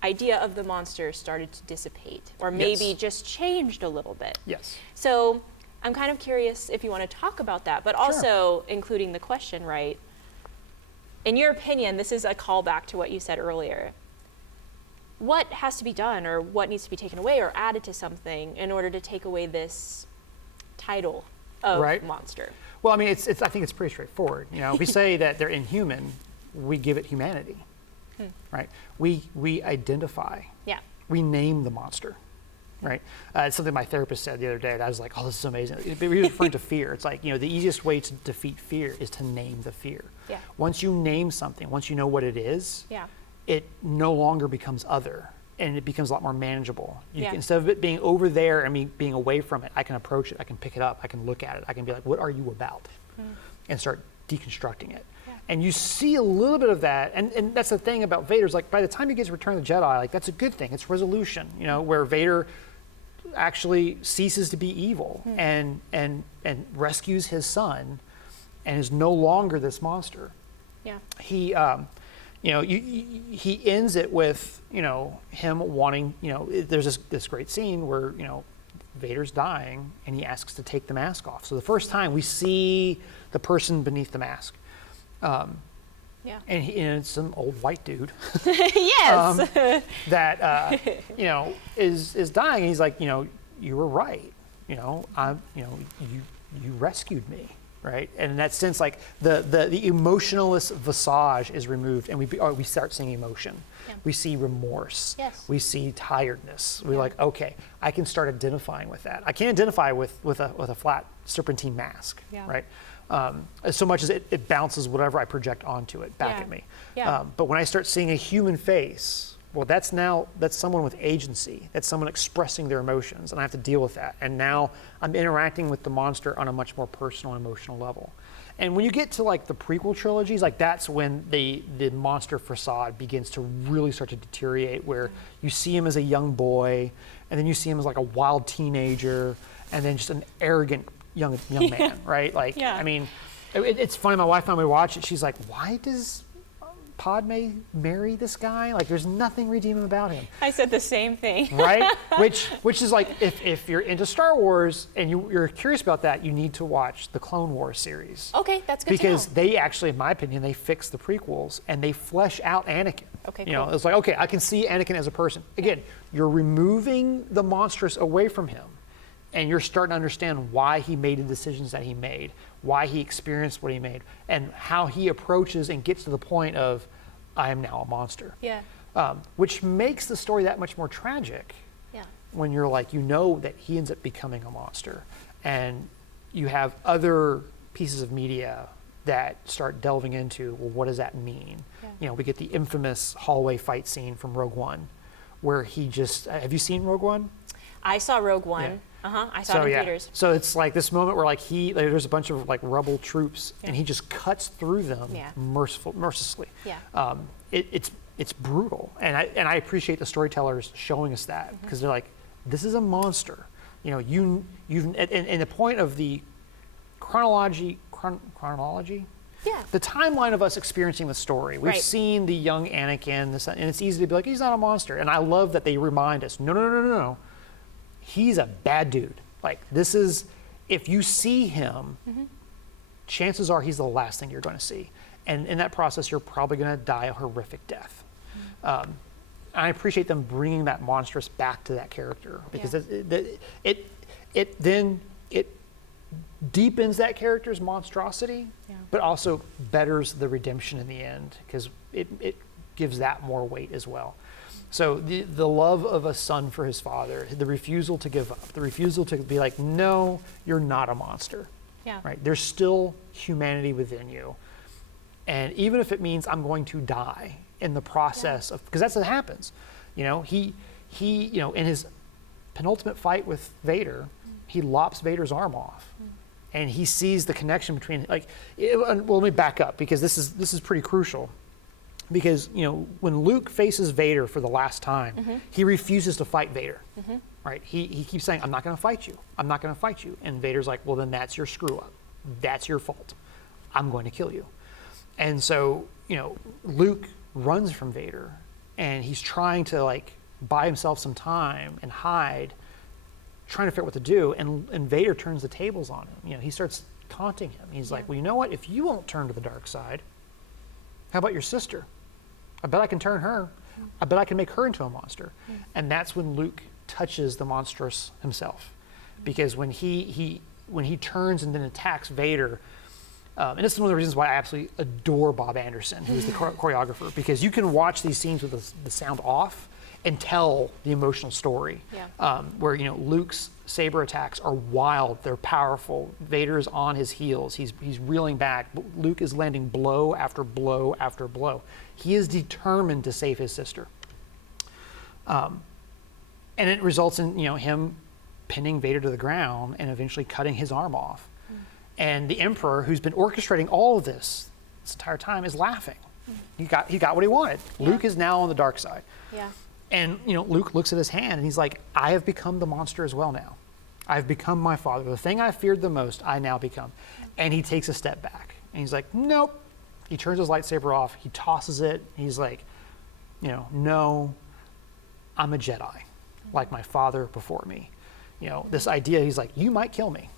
idea of the monster started to dissipate, or maybe just changed a little bit. Yes. So I'm kind of curious if you want to talk about that, but also including the question, right? In your opinion, this is a callback to what you said earlier. What has to be done, or what needs to be taken away or added to something in order to take away this title of monster? Well, I mean, I think it's pretty straightforward. We say that they're inhuman, we give it humanity, right? We identify. Yeah. We name the monster. Right? It's something my therapist said the other day that I was like, oh, this is amazing. He was referring to fear. It's like, the easiest way to defeat fear is to name the fear. Yeah. Once you name something, once you know what it is, it no longer becomes other, and it becomes a lot more manageable. Instead of it being over there and me being away from it, I can approach it, I can pick it up, I can look at it, I can be like, what are you about? And start deconstructing it. And you see a little bit of that, and that's the thing about Vader's, like, by the time he gets Return of the Jedi, like, that's a good thing. It's resolution, where Vader actually ceases to be evil and rescues his son and is no longer this monster. Yeah. He he ends it with him wanting, there's this great scene where Vader's dying and he asks to take the mask off. So the first time we see the person beneath the mask. And it's some old white dude. Yes. That is dying. And he's like, you were right. You rescued me, right? And in that sense, like the emotionless visage is removed, and we start seeing emotion. Yeah. We see remorse. Yes. We see tiredness. We're like, okay, I can start identifying with that. I can't identify with a flat serpentine mask, right? So much as it bounces whatever I project onto it back at me. Yeah. But when I start seeing a human face, well, that's someone with agency. That's someone expressing their emotions, and I have to deal with that. And now I'm interacting with the monster on a much more personal and emotional level. And when you get to like the prequel trilogies, like that's when the monster facade begins to really start to deteriorate, where you see him as a young boy, and then you see him as like a wild teenager, and then just an arrogant young man, right? Like, I mean, it's funny. My wife and I watch it. She's like, "Why does Padme marry this guy? Like, there's nothing redeeming about him." I said the same thing. Right? Which is like, if you're into Star Wars and you're curious about that, you need to watch the Clone Wars series. Okay, that's good. Because they actually, in my opinion, they fix the prequels and they flesh out Anakin. Okay, cool. It's like, okay, I can see Anakin as a person. Again, you're removing the monstrous away from him. And you're starting to understand why he made the decisions that he made, why he experienced what he made, and how he approaches and gets to the point of, I am now a monster. Yeah. Which makes the story that much more tragic. Yeah. When you're like, that he ends up becoming a monster, and you have other pieces of media, that start delving into, well, what does that mean? We get the infamous hallway fight scene from Rogue One, where he just, have you seen Rogue One? I saw Rogue One. I saw it in theaters. So it's like this moment where there's a bunch of like rebel troops, and he just cuts through them mercilessly. Yeah. It's brutal, and I appreciate the storytellers showing us that, because they're like, this is a monster. And the point of the chronology. Yeah. The timeline of us experiencing the story. We've seen the young Anakin, and it's easy to be like, he's not a monster. And I love that they remind us, no. He's a bad dude. Like, this is, if you see him, chances are he's the last thing you're going to see. And in that process, you're probably going to die a horrific death. I appreciate them bringing that monstrous back to that character, because it deepens that character's monstrosity, but also betters the redemption in the end, because it gives that more weight as well. So the love of a son for his father, the refusal to give up, the refusal to be like, no, you're not a monster. Yeah. Right? There's still humanity within you. And even if it means I'm going to die in the process of, because that's what happens. He in his penultimate fight with Vader, he lops Vader's arm off. And he sees the connection between, well, let me back up, because this is pretty crucial. Because, when Luke faces Vader for the last time, he refuses to fight Vader, right? He keeps saying, I'm not going to fight you. I'm not going to fight you. And Vader's like, well, then that's your screw up. That's your fault. I'm going to kill you. And so, Luke runs from Vader, and he's trying to buy himself some time and hide, trying to figure out what to do. And Vader turns the tables on him. He starts taunting him. He's like, well, you know what? If you won't turn to the dark side, how about your sister? I bet I can turn her. I bet I can make her into a monster. And that's when Luke touches the monstrous himself. Because when he turns and then attacks Vader, and this is one of the reasons why I absolutely adore Bob Anderson, who's the choreographer, because you can watch these scenes with the sound off and tell the emotional story. Where Luke's saber attacks are wild, they're powerful. Vader's on his heels, he's reeling back. Luke is landing blow after blow after blow. He is determined to save his sister, and it results in him pinning Vader to the ground and eventually cutting his arm off. And the Emperor, who's been orchestrating all of this entire time, is laughing. He got what he wanted. Luke is now on the dark side. And Luke looks at his hand and he's like, I have become the monster as well now. I've become my father. The thing I feared the most, I now become. And he takes a step back. And he's like, nope. He turns his lightsaber off. He tosses it. He's like, no, I'm a Jedi, like my father before me. This idea, he's like, you might kill me.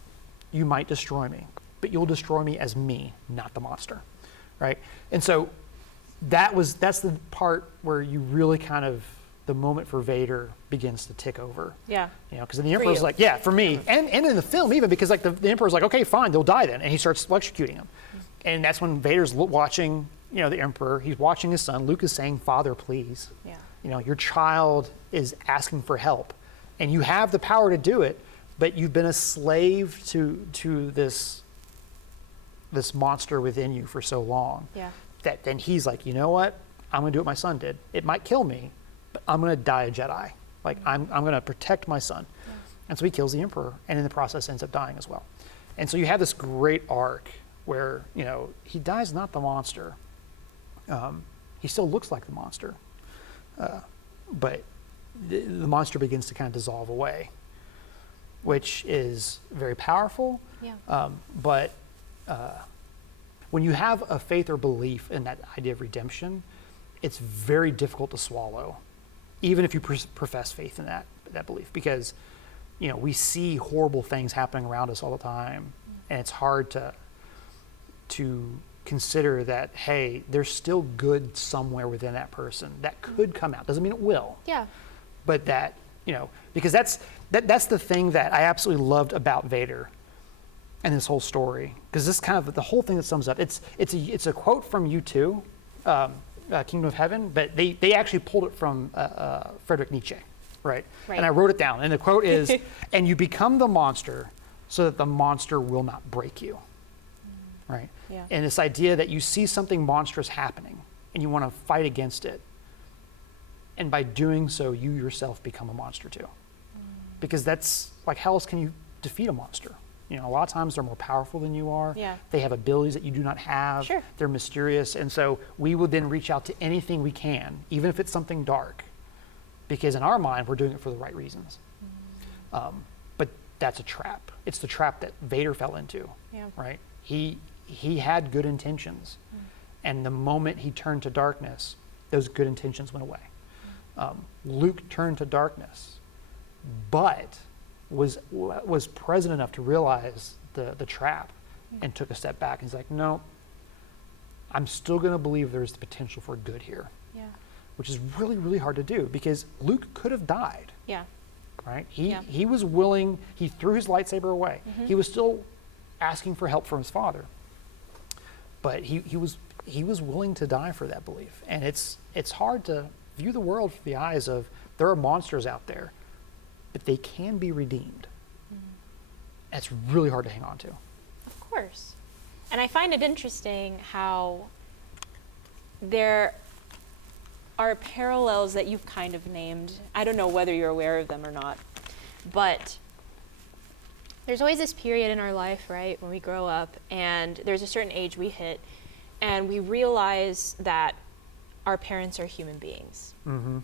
You might destroy me. But you'll destroy me as me, not the monster. Right? And so that's the part where you really kind of, the moment for Vader begins to tick over. Because then the Emperor's like, for me. And in the film even, because the Emperor's like, okay, fine, they'll die then. And he starts electrocuting him. And that's when Vader's watching, the Emperor. He's watching his son. Luke is saying, Father, please. Your child is asking for help. And you have the power to do it, but you've been a slave to this monster within you for so long. That then he's like, you know what? I'm going to do what my son did. It might kill me, but I'm going to die a Jedi. I'm going to protect my son. And so he kills the Emperor, and in the process ends up dying as well. And so you have this great arc where, he dies not the monster. He still looks like the monster. But the monster begins to kind of dissolve away, which is very powerful. But when you have a faith or belief in that idea of redemption, it's very difficult to swallow, even if you profess faith in that belief, because we see horrible things happening around us all the time, and it's hard to consider that, hey, there's still good somewhere within that person that could come out. Doesn't mean it will. But that, because that's the thing that I absolutely loved about Vader and this whole story, because this kind of the whole thing that sums up. It's a quote from U2, Kingdom of Heaven, but they actually pulled it from Friedrich Nietzsche, right? And I wrote it down, and the quote is, "And you become the monster, so that the monster will not break you." right? Yeah. And this idea that you see something monstrous happening and you want to fight against it. And by doing so, you yourself become a monster too. Because that's, like, how else can you defeat a monster? You know, a lot of times they're more powerful than you are. Yeah. They have abilities that you do not have. Sure. They're mysterious. And so we would then reach out to anything we can, even if it's something dark. Because in our mind, we're doing it for the right reasons. But that's a trap. It's the trap that Vader fell into, Yeah. right? He had good intentions. And the moment he turned to darkness, those good intentions went away. Luke turned to darkness, but was present enough to realize the trap and took a step back. He's like, no, I'm still going to believe there's the potential for good here, Yeah. which is really, really hard to do because Luke could have died, Yeah. right? Yeah. He was willing, he threw his lightsaber away. He was still asking for help from his father, but he was willing to die for that belief. And it's hard to view the world through the eyes of there are monsters out there, but they can be redeemed. That's really hard to hang on to. Of course. And I find it interesting how there are parallels that you've kind of named. I don't know whether you're aware of them or not, but there's always this period in our life, right, when we grow up and there's a certain age we hit and we realize that our parents are human beings.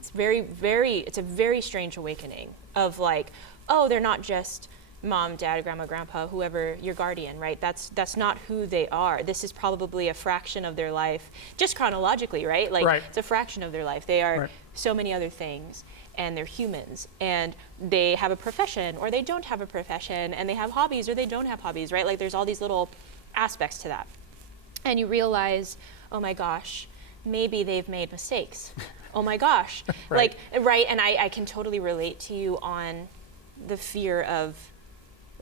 It's it's a very strange awakening of like, oh, they're not just mom, dad, grandma, grandpa, whoever your guardian, right? That's not who they are. This is probably a fraction of their life, just chronologically, right? Like Right. it's a fraction of their life. They are Right. so many other things, and they're humans, and they have a profession or they don't have a profession, and they have hobbies or they don't have hobbies, right? Like there's all these little aspects to that. And you realize, oh my gosh, maybe they've made mistakes. Oh my gosh. Right. Like, right, and I can totally relate to you on the fear of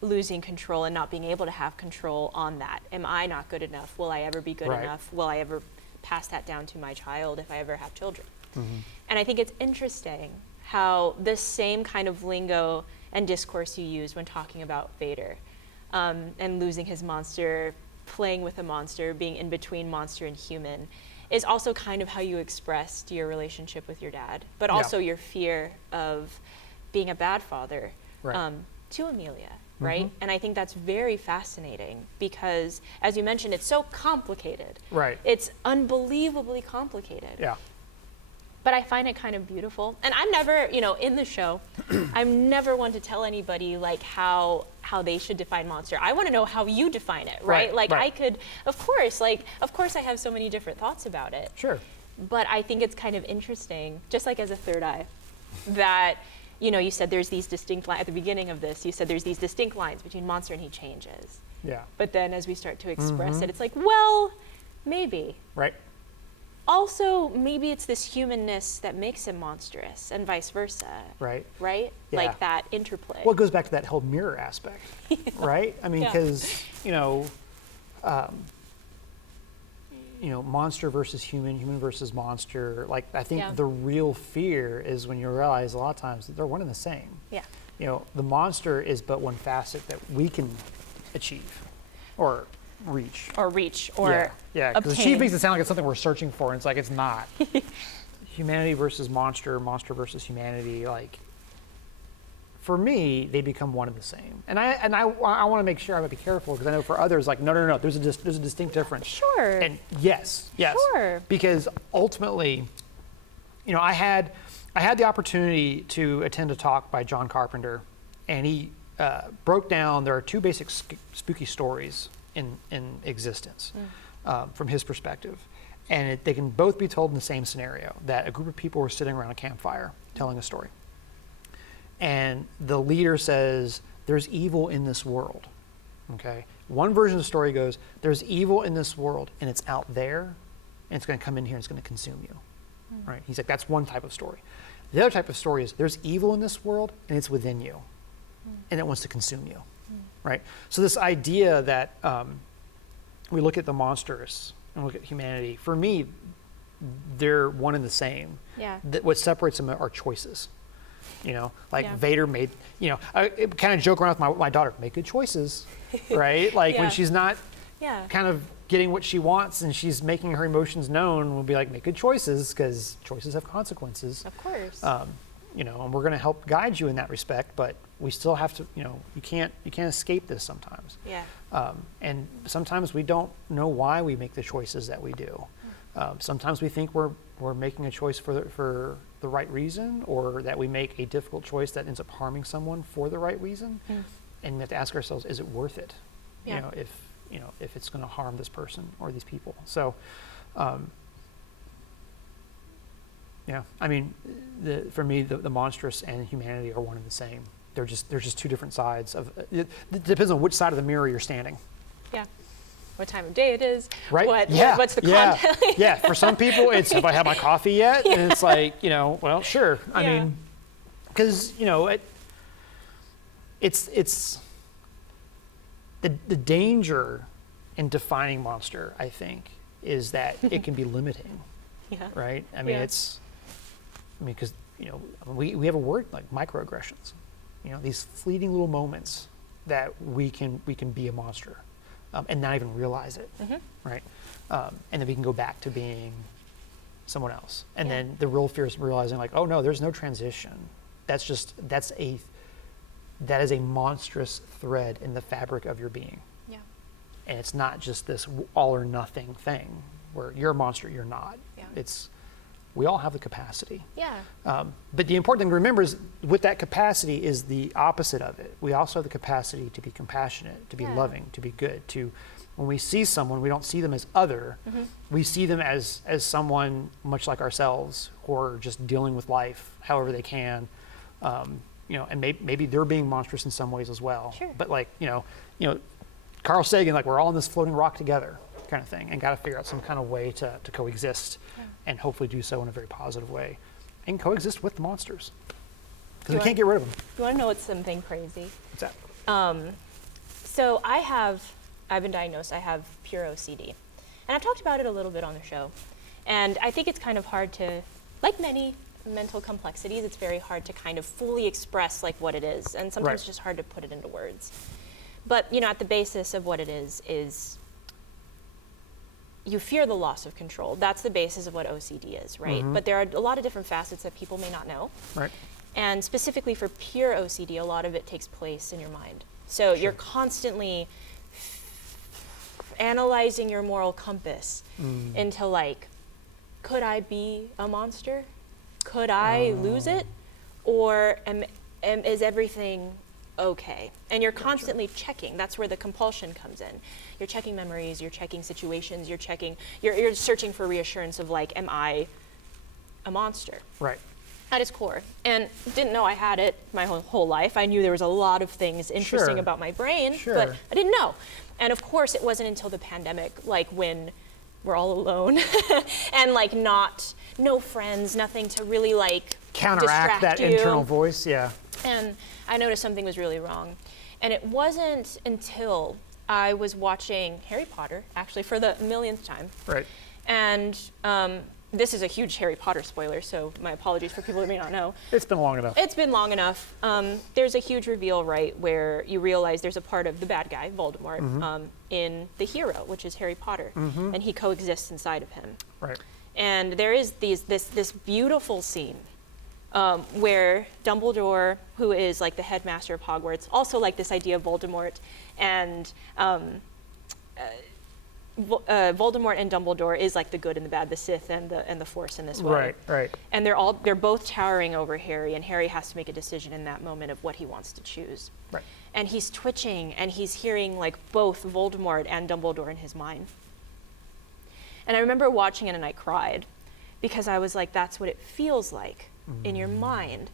losing control and not being able to have control on that. Am I not good enough? Will I ever be good Right. enough? Will I ever pass that down to my child if I ever have children? And I think it's interesting how this same kind of lingo and discourse you use when talking about Vader and losing his monster, playing with a monster, being in between monster and human, is also kind of how you expressed your relationship with your dad, but Yeah. also your fear of being a bad father Right. to Amelia, right? And I think that's very fascinating because, as you mentioned, it's so complicated. Right. It's unbelievably complicated. Yeah. But I find it kind of beautiful. And I'm never, in the show, I'm never one to tell anybody like how they should define monster. I want to know how you define it, right? Right, Like right. I could, of course I have so many different thoughts about it. Sure. But I think it's kind of interesting, just like as a third eye, that, you said there's these distinct lines, at the beginning of this, you said there's these distinct lines between monster and he changes. Yeah. But then as we start to express it, it's like, well, maybe. Right. Also, maybe it's this humanness that makes him monstrous and vice versa. Right. Right? Yeah. Like that interplay. Well, it goes back to that whole mirror aspect, right? I mean, Yeah. because, monster versus human, human versus monster. Like, I think Yeah. the real fear is when you realize a lot of times that they're one and the same. Yeah. The monster is but one facet that we can achieve or reach. Or reach or yeah, because obtain. achieve makes it sound like it's something we're searching for, and it's like it's not. Humanity versus monster, monster versus humanity. Like, for me, they become one and the same. And I want to make sure I might be careful because I know for others, like no, there's a distinct difference. Sure. And yes. Sure. Because ultimately, I had the opportunity to attend a talk by John Carpenter, and he broke down there are two basic spooky stories in existence from his perspective. And they can both be told in the same scenario, that a group of people were sitting around a campfire telling a story. And the leader says, there's evil in this world, okay? One version of the story goes, there's evil in this world, and it's out there, and it's gonna come in here and it's gonna consume you, right? He's like, that's one type of story. The other type of story is, there's evil in this world, and it's within you, and it wants to consume you, right? So this idea that we look at the monsters and look at humanity, for me, they're one and the same. Yeah. What separates them are choices. Like Yeah. Vader made, I kind of joke around with my daughter, make good choices, right? Like Yeah. when she's not, kind of getting what she wants and she's making her emotions known, we'll be like, make good choices because choices have consequences. Of course. You know, and we're going to help guide you in that respect, but we still have to, you know, you can't escape this sometimes. Yeah. And sometimes we don't know why we make the choices that we do. Sometimes we think we're making a choice for the right reason, or that we make a difficult choice that ends up harming someone for the right reason. And we have to ask ourselves, is it worth it? Yeah. If it's going to harm this person or these people. So, yeah, I mean, for me, the monstrous and humanity are one and the same. They're just two different sides of it. It depends on which side of the mirror you're standing. Yeah. What time of day it is. Right. What's the content? Yeah. For some people, it's have I had my coffee yet? And it's like, you know, well, sure. I mean, because, you know, it's the danger in defining monster, I think, is that it can be limiting. Yeah. Right. I mean, because, you know, we have a word like microaggressions. You know, these fleeting little moments that we can be a monster. And not even realize it, right? And then we can go back to being someone else. And then the real fear is realizing, like, oh no, there's no transition. That is a monstrous thread in the fabric of your being. Yeah. And it's not just this all or nothing thing where you're a monster, you're not. Yeah. We all have the capacity. Yeah. But the important thing to remember is with that capacity is the opposite of it. We also have the capacity to be compassionate, to be loving, to be good. When we see someone, we don't see them as other. We see them as someone much like ourselves who are just dealing with life however they can. You know, and maybe they're being monstrous in some ways as well. Sure. But like, you know, Carl Sagan, like we're all on this floating rock together kind of thing, and got to figure out some kind of way to coexist. And hopefully do so in a very positive way, and coexist with the monsters, because we can't get rid of them. You want to know what's something crazy? What's that? So I've been diagnosed. I have pure OCD, and I've talked about it a little bit on the show. And I think it's kind of hard to, like many mental complexities, it's very hard to kind of fully express like what it is, and sometimes it's just hard to put it into words. But you know, at the basis of what it is you fear the loss of control. That's the basis of what OCD is, right? But there are a lot of different facets that people may not know. Right. And specifically for pure OCD, a lot of it takes place in your mind. So you're constantly analyzing your moral compass into like, could I be a monster? Could I lose it? Or is everything okay? And you're constantly checking. That's where the compulsion comes in. You're checking memories, you're checking situations, you're searching for reassurance of like, am I a monster? Right. At its core. And didn't know I had it my whole life. I knew there was a lot of things interesting about my brain, but I didn't know. And of course it wasn't until the pandemic, like when we're all alone and like no friends, nothing to really like counteract that internal voice, And I noticed something was really wrong. And it wasn't until I was watching Harry Potter, actually for the millionth time. Right. And this is a huge Harry Potter spoiler, so my apologies for people who may not know. It's been long enough. It's been long enough. There's a huge reveal, right, where you realize there's a part of the bad guy, Voldemort, in the hero, which is Harry Potter, and he coexists inside of him. Right. And there is this beautiful scene where Dumbledore, who is like the headmaster of Hogwarts, also like this idea of Voldemort, and Voldemort and Dumbledore is like the good and the bad, the Sith and the Force in this way. Right, right. And they're both towering over Harry, and Harry has to make a decision in that moment of what he wants to choose. Right. And he's twitching, and he's hearing like both Voldemort and Dumbledore in his mind. And I remember watching it, and I cried, because I was like, that's what it feels like in your mind.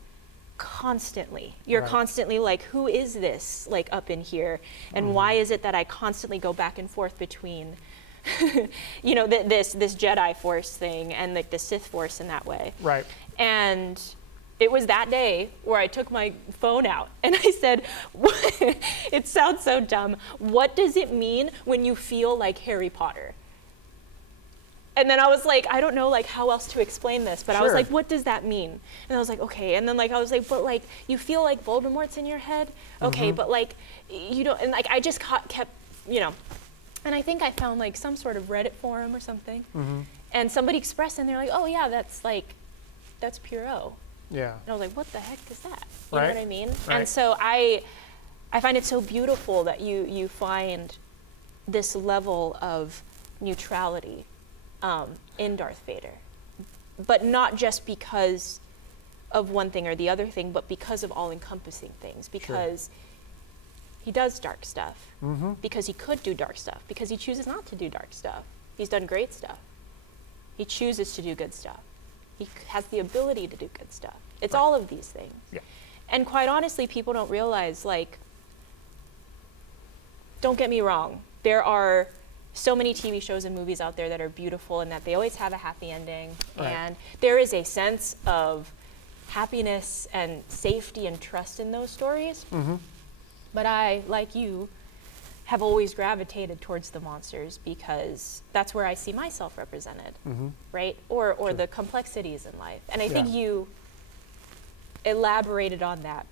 Constantly. You're constantly like, who is this like up in here? And why is it that I constantly go back and forth between, you know, this Jedi Force thing and like the Sith Force in that way? Right. And it was that day where I took my phone out and I said, it sounds so dumb. What does it mean when you feel like Harry Potter? And then I was like, I don't know like how else to explain this, but I was like, what does that mean? And I was like, okay. And then like I was like, but like you feel like Voldemort's in your head, okay? But like you don't, and like I just kept, you know, And I think I found like some sort of Reddit forum or something. Mm-hmm. And somebody expressed and they're like, oh yeah, that's pure O. Yeah. And I was like, what the heck is that? You Right. know what I mean? Right. And so I find it so beautiful that you find this level of neutrality in Darth Vader. But not just because of one thing or the other thing, but because of all-encompassing things. Because he does dark stuff. Mm-hmm. Because he could do dark stuff. Because he chooses not to do dark stuff. He's done great stuff. He chooses to do good stuff. He has the ability to do good stuff. It's all of these things. Yeah. And quite honestly, people don't realize, like, don't get me wrong, there are so many TV shows and movies out there that are beautiful and that they always have a happy ending. Right. And there is a sense of happiness and safety and trust in those stories. Mm-hmm. But I, like you, have always gravitated towards the monsters because that's where I see myself represented, Mm-hmm. right? Or the complexities in life. And I think Yeah. you elaborated on that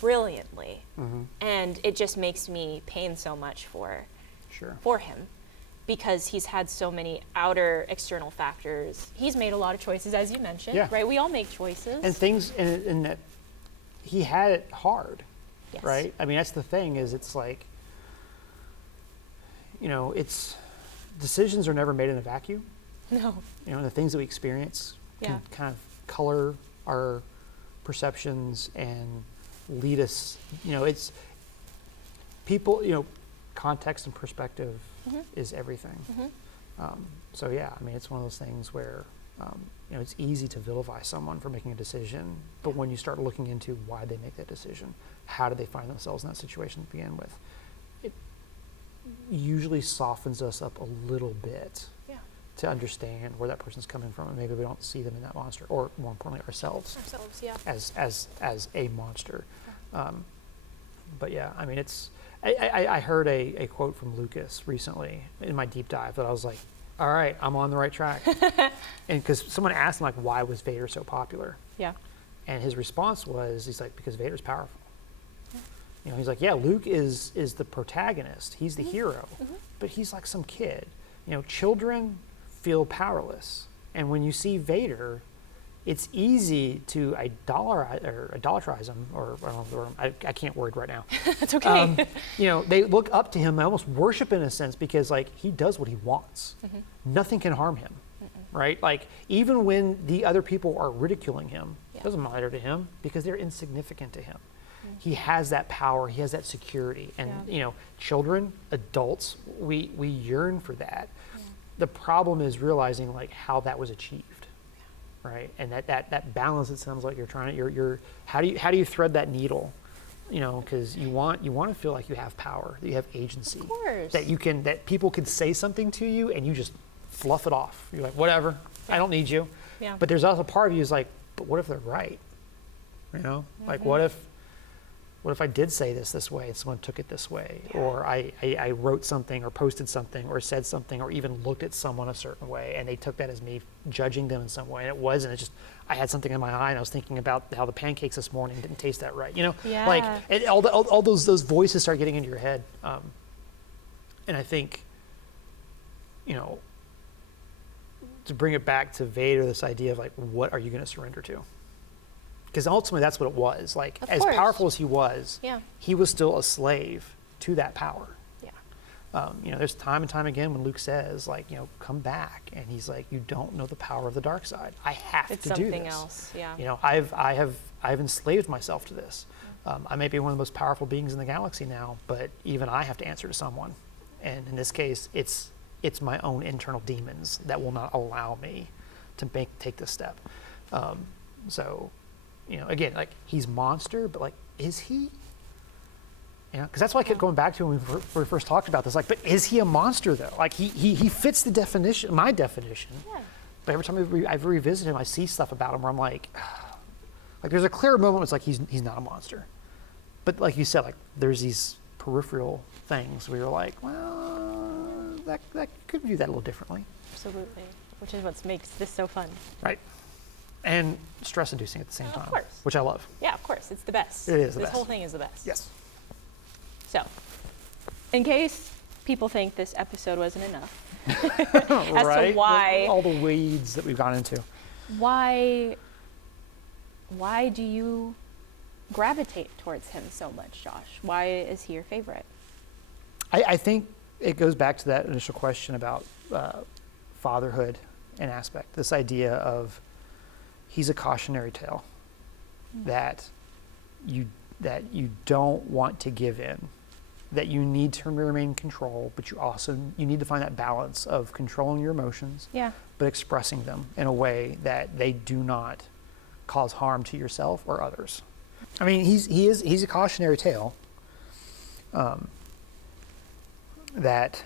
brilliantly. Mm-hmm. And it just makes me pain so much for Sure. him because he's had so many outer external factors. He's made a lot of choices, as you mentioned, Yeah. right? We all make choices. And things, and that he had it hard, Yes. right? I mean, that's the thing is it's like, you know, it's, decisions are never made in a vacuum. No. You know, the things that we experience can Yeah. kind of color our perceptions and lead us, you know, it's, people, you know, context and perspective Mhm. is everything. Mhm. So yeah, I mean, it's one of those things where, you know, it's easy to vilify someone for making a decision, but when you start looking into why they make that decision, how did they find themselves in that situation to begin with, it usually softens us up a little bit Yeah. to understand where that person's coming from, and maybe we don't see them in that monster, or more importantly, ourselves Ourselves, yeah. as a monster. But yeah, I mean, it's. I heard a quote from Lucas recently in my deep dive that I was like, all right, I'm on the right track. And because someone asked him, like, why was Vader so popular? Yeah. And his response was, he's like, because Vader's powerful. You know, he's like, yeah, Luke is the protagonist. He's the hero. But he's like some kid. You know, children feel powerless. And when you see Vader, it's easy to idolatrize him, or I don't know the word, I can't word right now. It's okay. You know, they look up to him, they almost worship in a sense, because like he does what he wants. Nothing can harm him, right? Like even when the other people are ridiculing him, it doesn't matter to him because they're insignificant to him. He has that power, he has that security, and you know, children, adults, we yearn for that. The problem is realizing like how that was achieved. Right, and that balance, it sounds like you're trying to, you're how do you thread that needle, you know, because you want to feel like you have power, that you have agency, Of course. that people could say something to you and you just fluff it off. You're like, whatever, I don't need you. Yeah. But there's also part of you is like, but what if they're right? You know, like what if I did say this way and someone took it this way, or I wrote something or posted something or said something or even looked at someone a certain way and they took that as me judging them in some way, and it wasn't. It's just I had something in my eye and I was thinking about how the pancakes this morning didn't taste that right. You know, like all those voices start getting into your head, and I think, you know, to bring it back to Vader, this idea of like, what are you going to surrender to? Because ultimately that's what it was. Like, Of as course. powerful as he was, Yeah. he was still a slave to that power. Yeah. You know, there's time and time again when Luke says, like, you know, come back, and he's like, you don't know the power of the dark side. I have It's to do this. something else. Yeah. You know, I have enslaved myself to this. I may be one of the most powerful beings in the galaxy now, but even I have to answer to someone. And in this case, it's my own internal demons that will not allow me to take this step. So, you know, again, like, he's monster, but like, is he? You know, because that's why I kept going back to when we first talked about this. Like, but is he a monster though? Like, he fits the definition, my definition. Yeah. But every time I've revisited him, I see stuff about him where I'm like there's a clear moment where it's like he's not a monster. But like you said, like there's these peripheral things where you're like, well, that could view that a little differently. Absolutely. Which is what makes this so fun. Right. And stress-inducing at the same Of time, course. which I love. Yeah, of course. It's the best. It is the This best. whole thing is the best. Yes. So, in case people think this episode wasn't enough. As to why all the weeds that we've gone into. Why do you gravitate towards him so much, Josh? Why is he your favorite? I think it goes back to that initial question about fatherhood and aspect. This idea of he's a cautionary tale that you don't want to give in, that you need to remain in control, but you need to find that balance of controlling your emotions, but expressing them in a way that they do not cause harm to yourself or others. I mean, he's a cautionary tale that,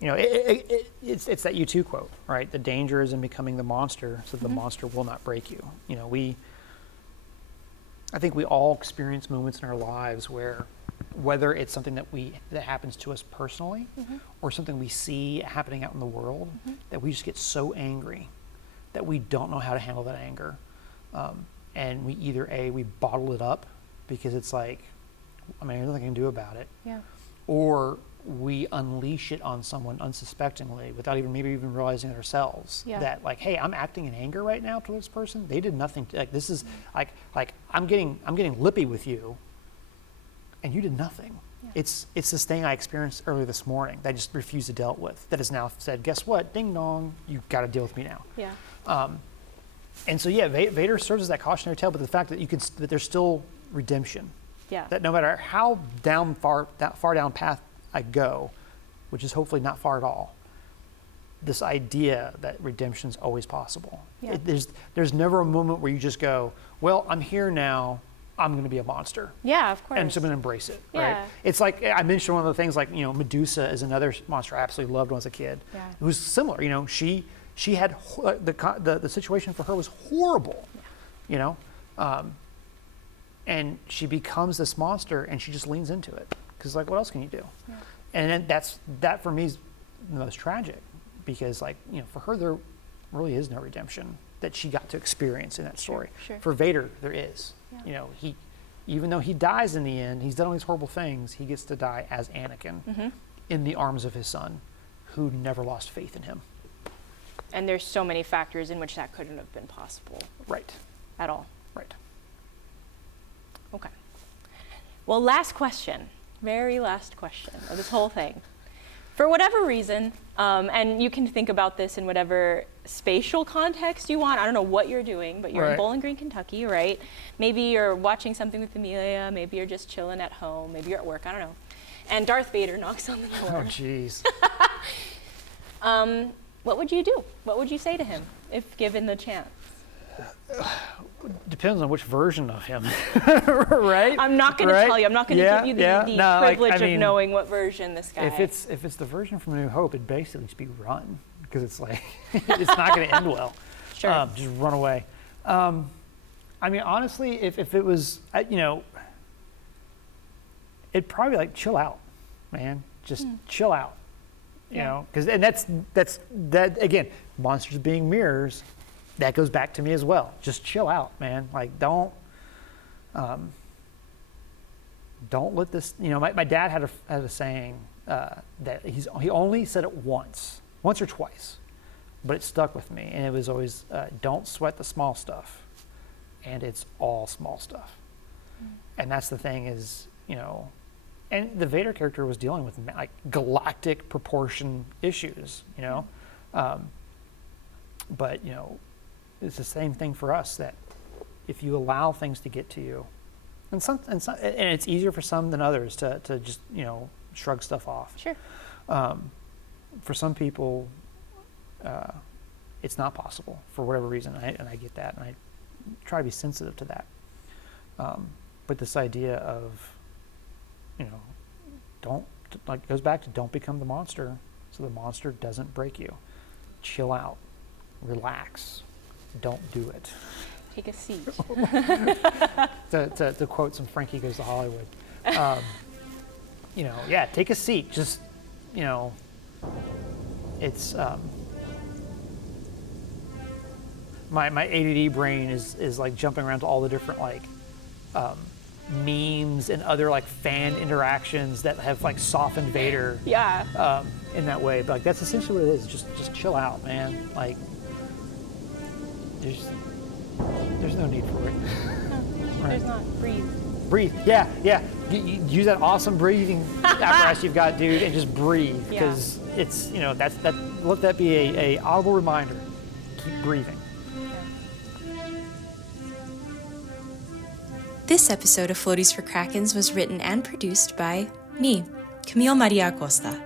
you know, it's that U2 quote, right? The danger is in becoming the monster, so the monster will not break you. You know, I think we all experience moments in our lives where, whether it's something that happens to us personally, or something we see happening out in the world, that we just get so angry that we don't know how to handle that anger, and we either we bottle it up because it's like, I mean, there's nothing I can do about it, or we unleash it on someone unsuspectingly without maybe even realizing it ourselves. That like, hey, I'm acting in anger right now to this person. They did nothing. Like, this is like I'm getting lippy with you, and you did nothing. It's this thing I experienced earlier this morning that I just refused to deal with. That has now said, guess what? Ding dong, you've got to deal with me now. And so Vader serves as that cautionary tale, but the fact that there's still redemption. That no matter how far down path I go, which is hopefully not far at all, this idea that redemption's always possible. There's never a moment where you just go, well, I'm here now, I'm going to be a monster. Yeah, of course. And so I'm going to embrace it, right? It's like, I mentioned one of the things, like, you know, Medusa is another monster I absolutely loved when I was a kid. It was similar, you know, she had, the situation for her was horrible, you know? And she becomes this monster, and she just leans into it. Because, like, what else can you do? And then that for me is the most tragic, because, like, you know, for her there really is no redemption that she got to experience in that story. For Vader, there is. You know, even though he dies in the end, he's done all these horrible things, he gets to die as Anakin in the arms of his son, who never lost faith in him. And there's so many factors in which that couldn't have been possible. Right. At all. Right. Okay. Well, last question. Very last question of this whole thing. For whatever reason, and you can think about this in whatever spatial context you want. I don't know what you're doing, but you're in Bowling Green, Kentucky, right? Maybe you're watching something with Amelia. Maybe you're just chilling at home. Maybe you're at work. I don't know. And Darth Vader knocks on the door. Oh, jeez. What would you do? What would you say to him if given the chance? Depends on which version of him, right? I'm not going to tell you. I'm not going to give you the privilege of knowing what version this guy. If it's the version from A New Hope, it'd basically just be run, because it's like it's not going to end well. Sure. Just run away. I mean, honestly, if it was, you know, it'd probably be like, chill out, man. Just chill out. You know, that's again, monsters being mirrors. That goes back to me as well. Just chill out, man. Like, don't let this. You know, my dad had a saying that he only said it once or twice, but it stuck with me, and it was always, don't sweat the small stuff, and it's all small stuff. And that's the thing is, you know, and the Vader character was dealing with like galactic proportion issues, you know, but you know. It's the same thing for us, that if you allow things to get to you, and it's easier for some than others to just, you know, shrug stuff off. Sure. For some people, it's not possible for whatever reason, and I get that, and I try to be sensitive to that. But this idea of, you know, it goes back to don't become the monster, so the monster doesn't break you. Chill out, relax. Don't do it. Take a seat. to quote some Frankie Goes to Hollywood, you know, take a seat. Just, you know, it's my ADD brain is like jumping around to all the different like memes and other like fan interactions that have like softened Vader Yeah. in that way. But like that's essentially what it is. Just chill out, man. Like there's no need for it. Right. There's not. Breathe. Breathe. Yeah. You use that awesome breathing apparatus you've got, dude, and just breathe, because it's let that be a audible reminder. Keep breathing. This episode of Floaties for Krakens was written and produced by me, Camille Maria Acosta.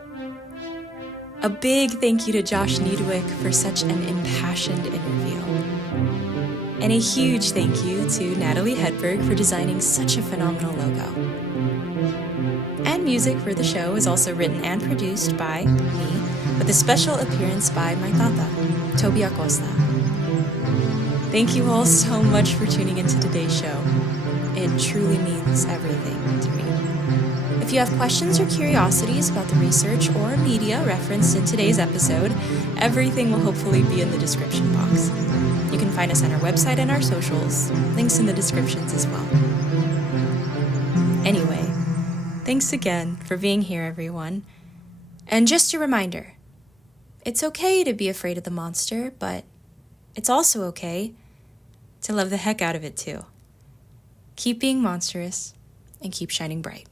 A big thank you to Josh Niedwick for such an impassioned interview. And a huge thank you to Natalie Hedberg for designing such a phenomenal logo. And music for the show is also written and produced by me, with a special appearance by my tata, Toby Acosta. Thank you all so much for tuning into today's show. It truly means everything to me. If you have questions or curiosities about the research or media referenced in today's episode, everything will hopefully be in the description box. You can find us on our website and our socials, links in the descriptions as well. Anyway, thanks again for being here, everyone. And just a reminder, it's okay to be afraid of the monster, but it's also okay to love the heck out of it too. Keep being monstrous and keep shining bright.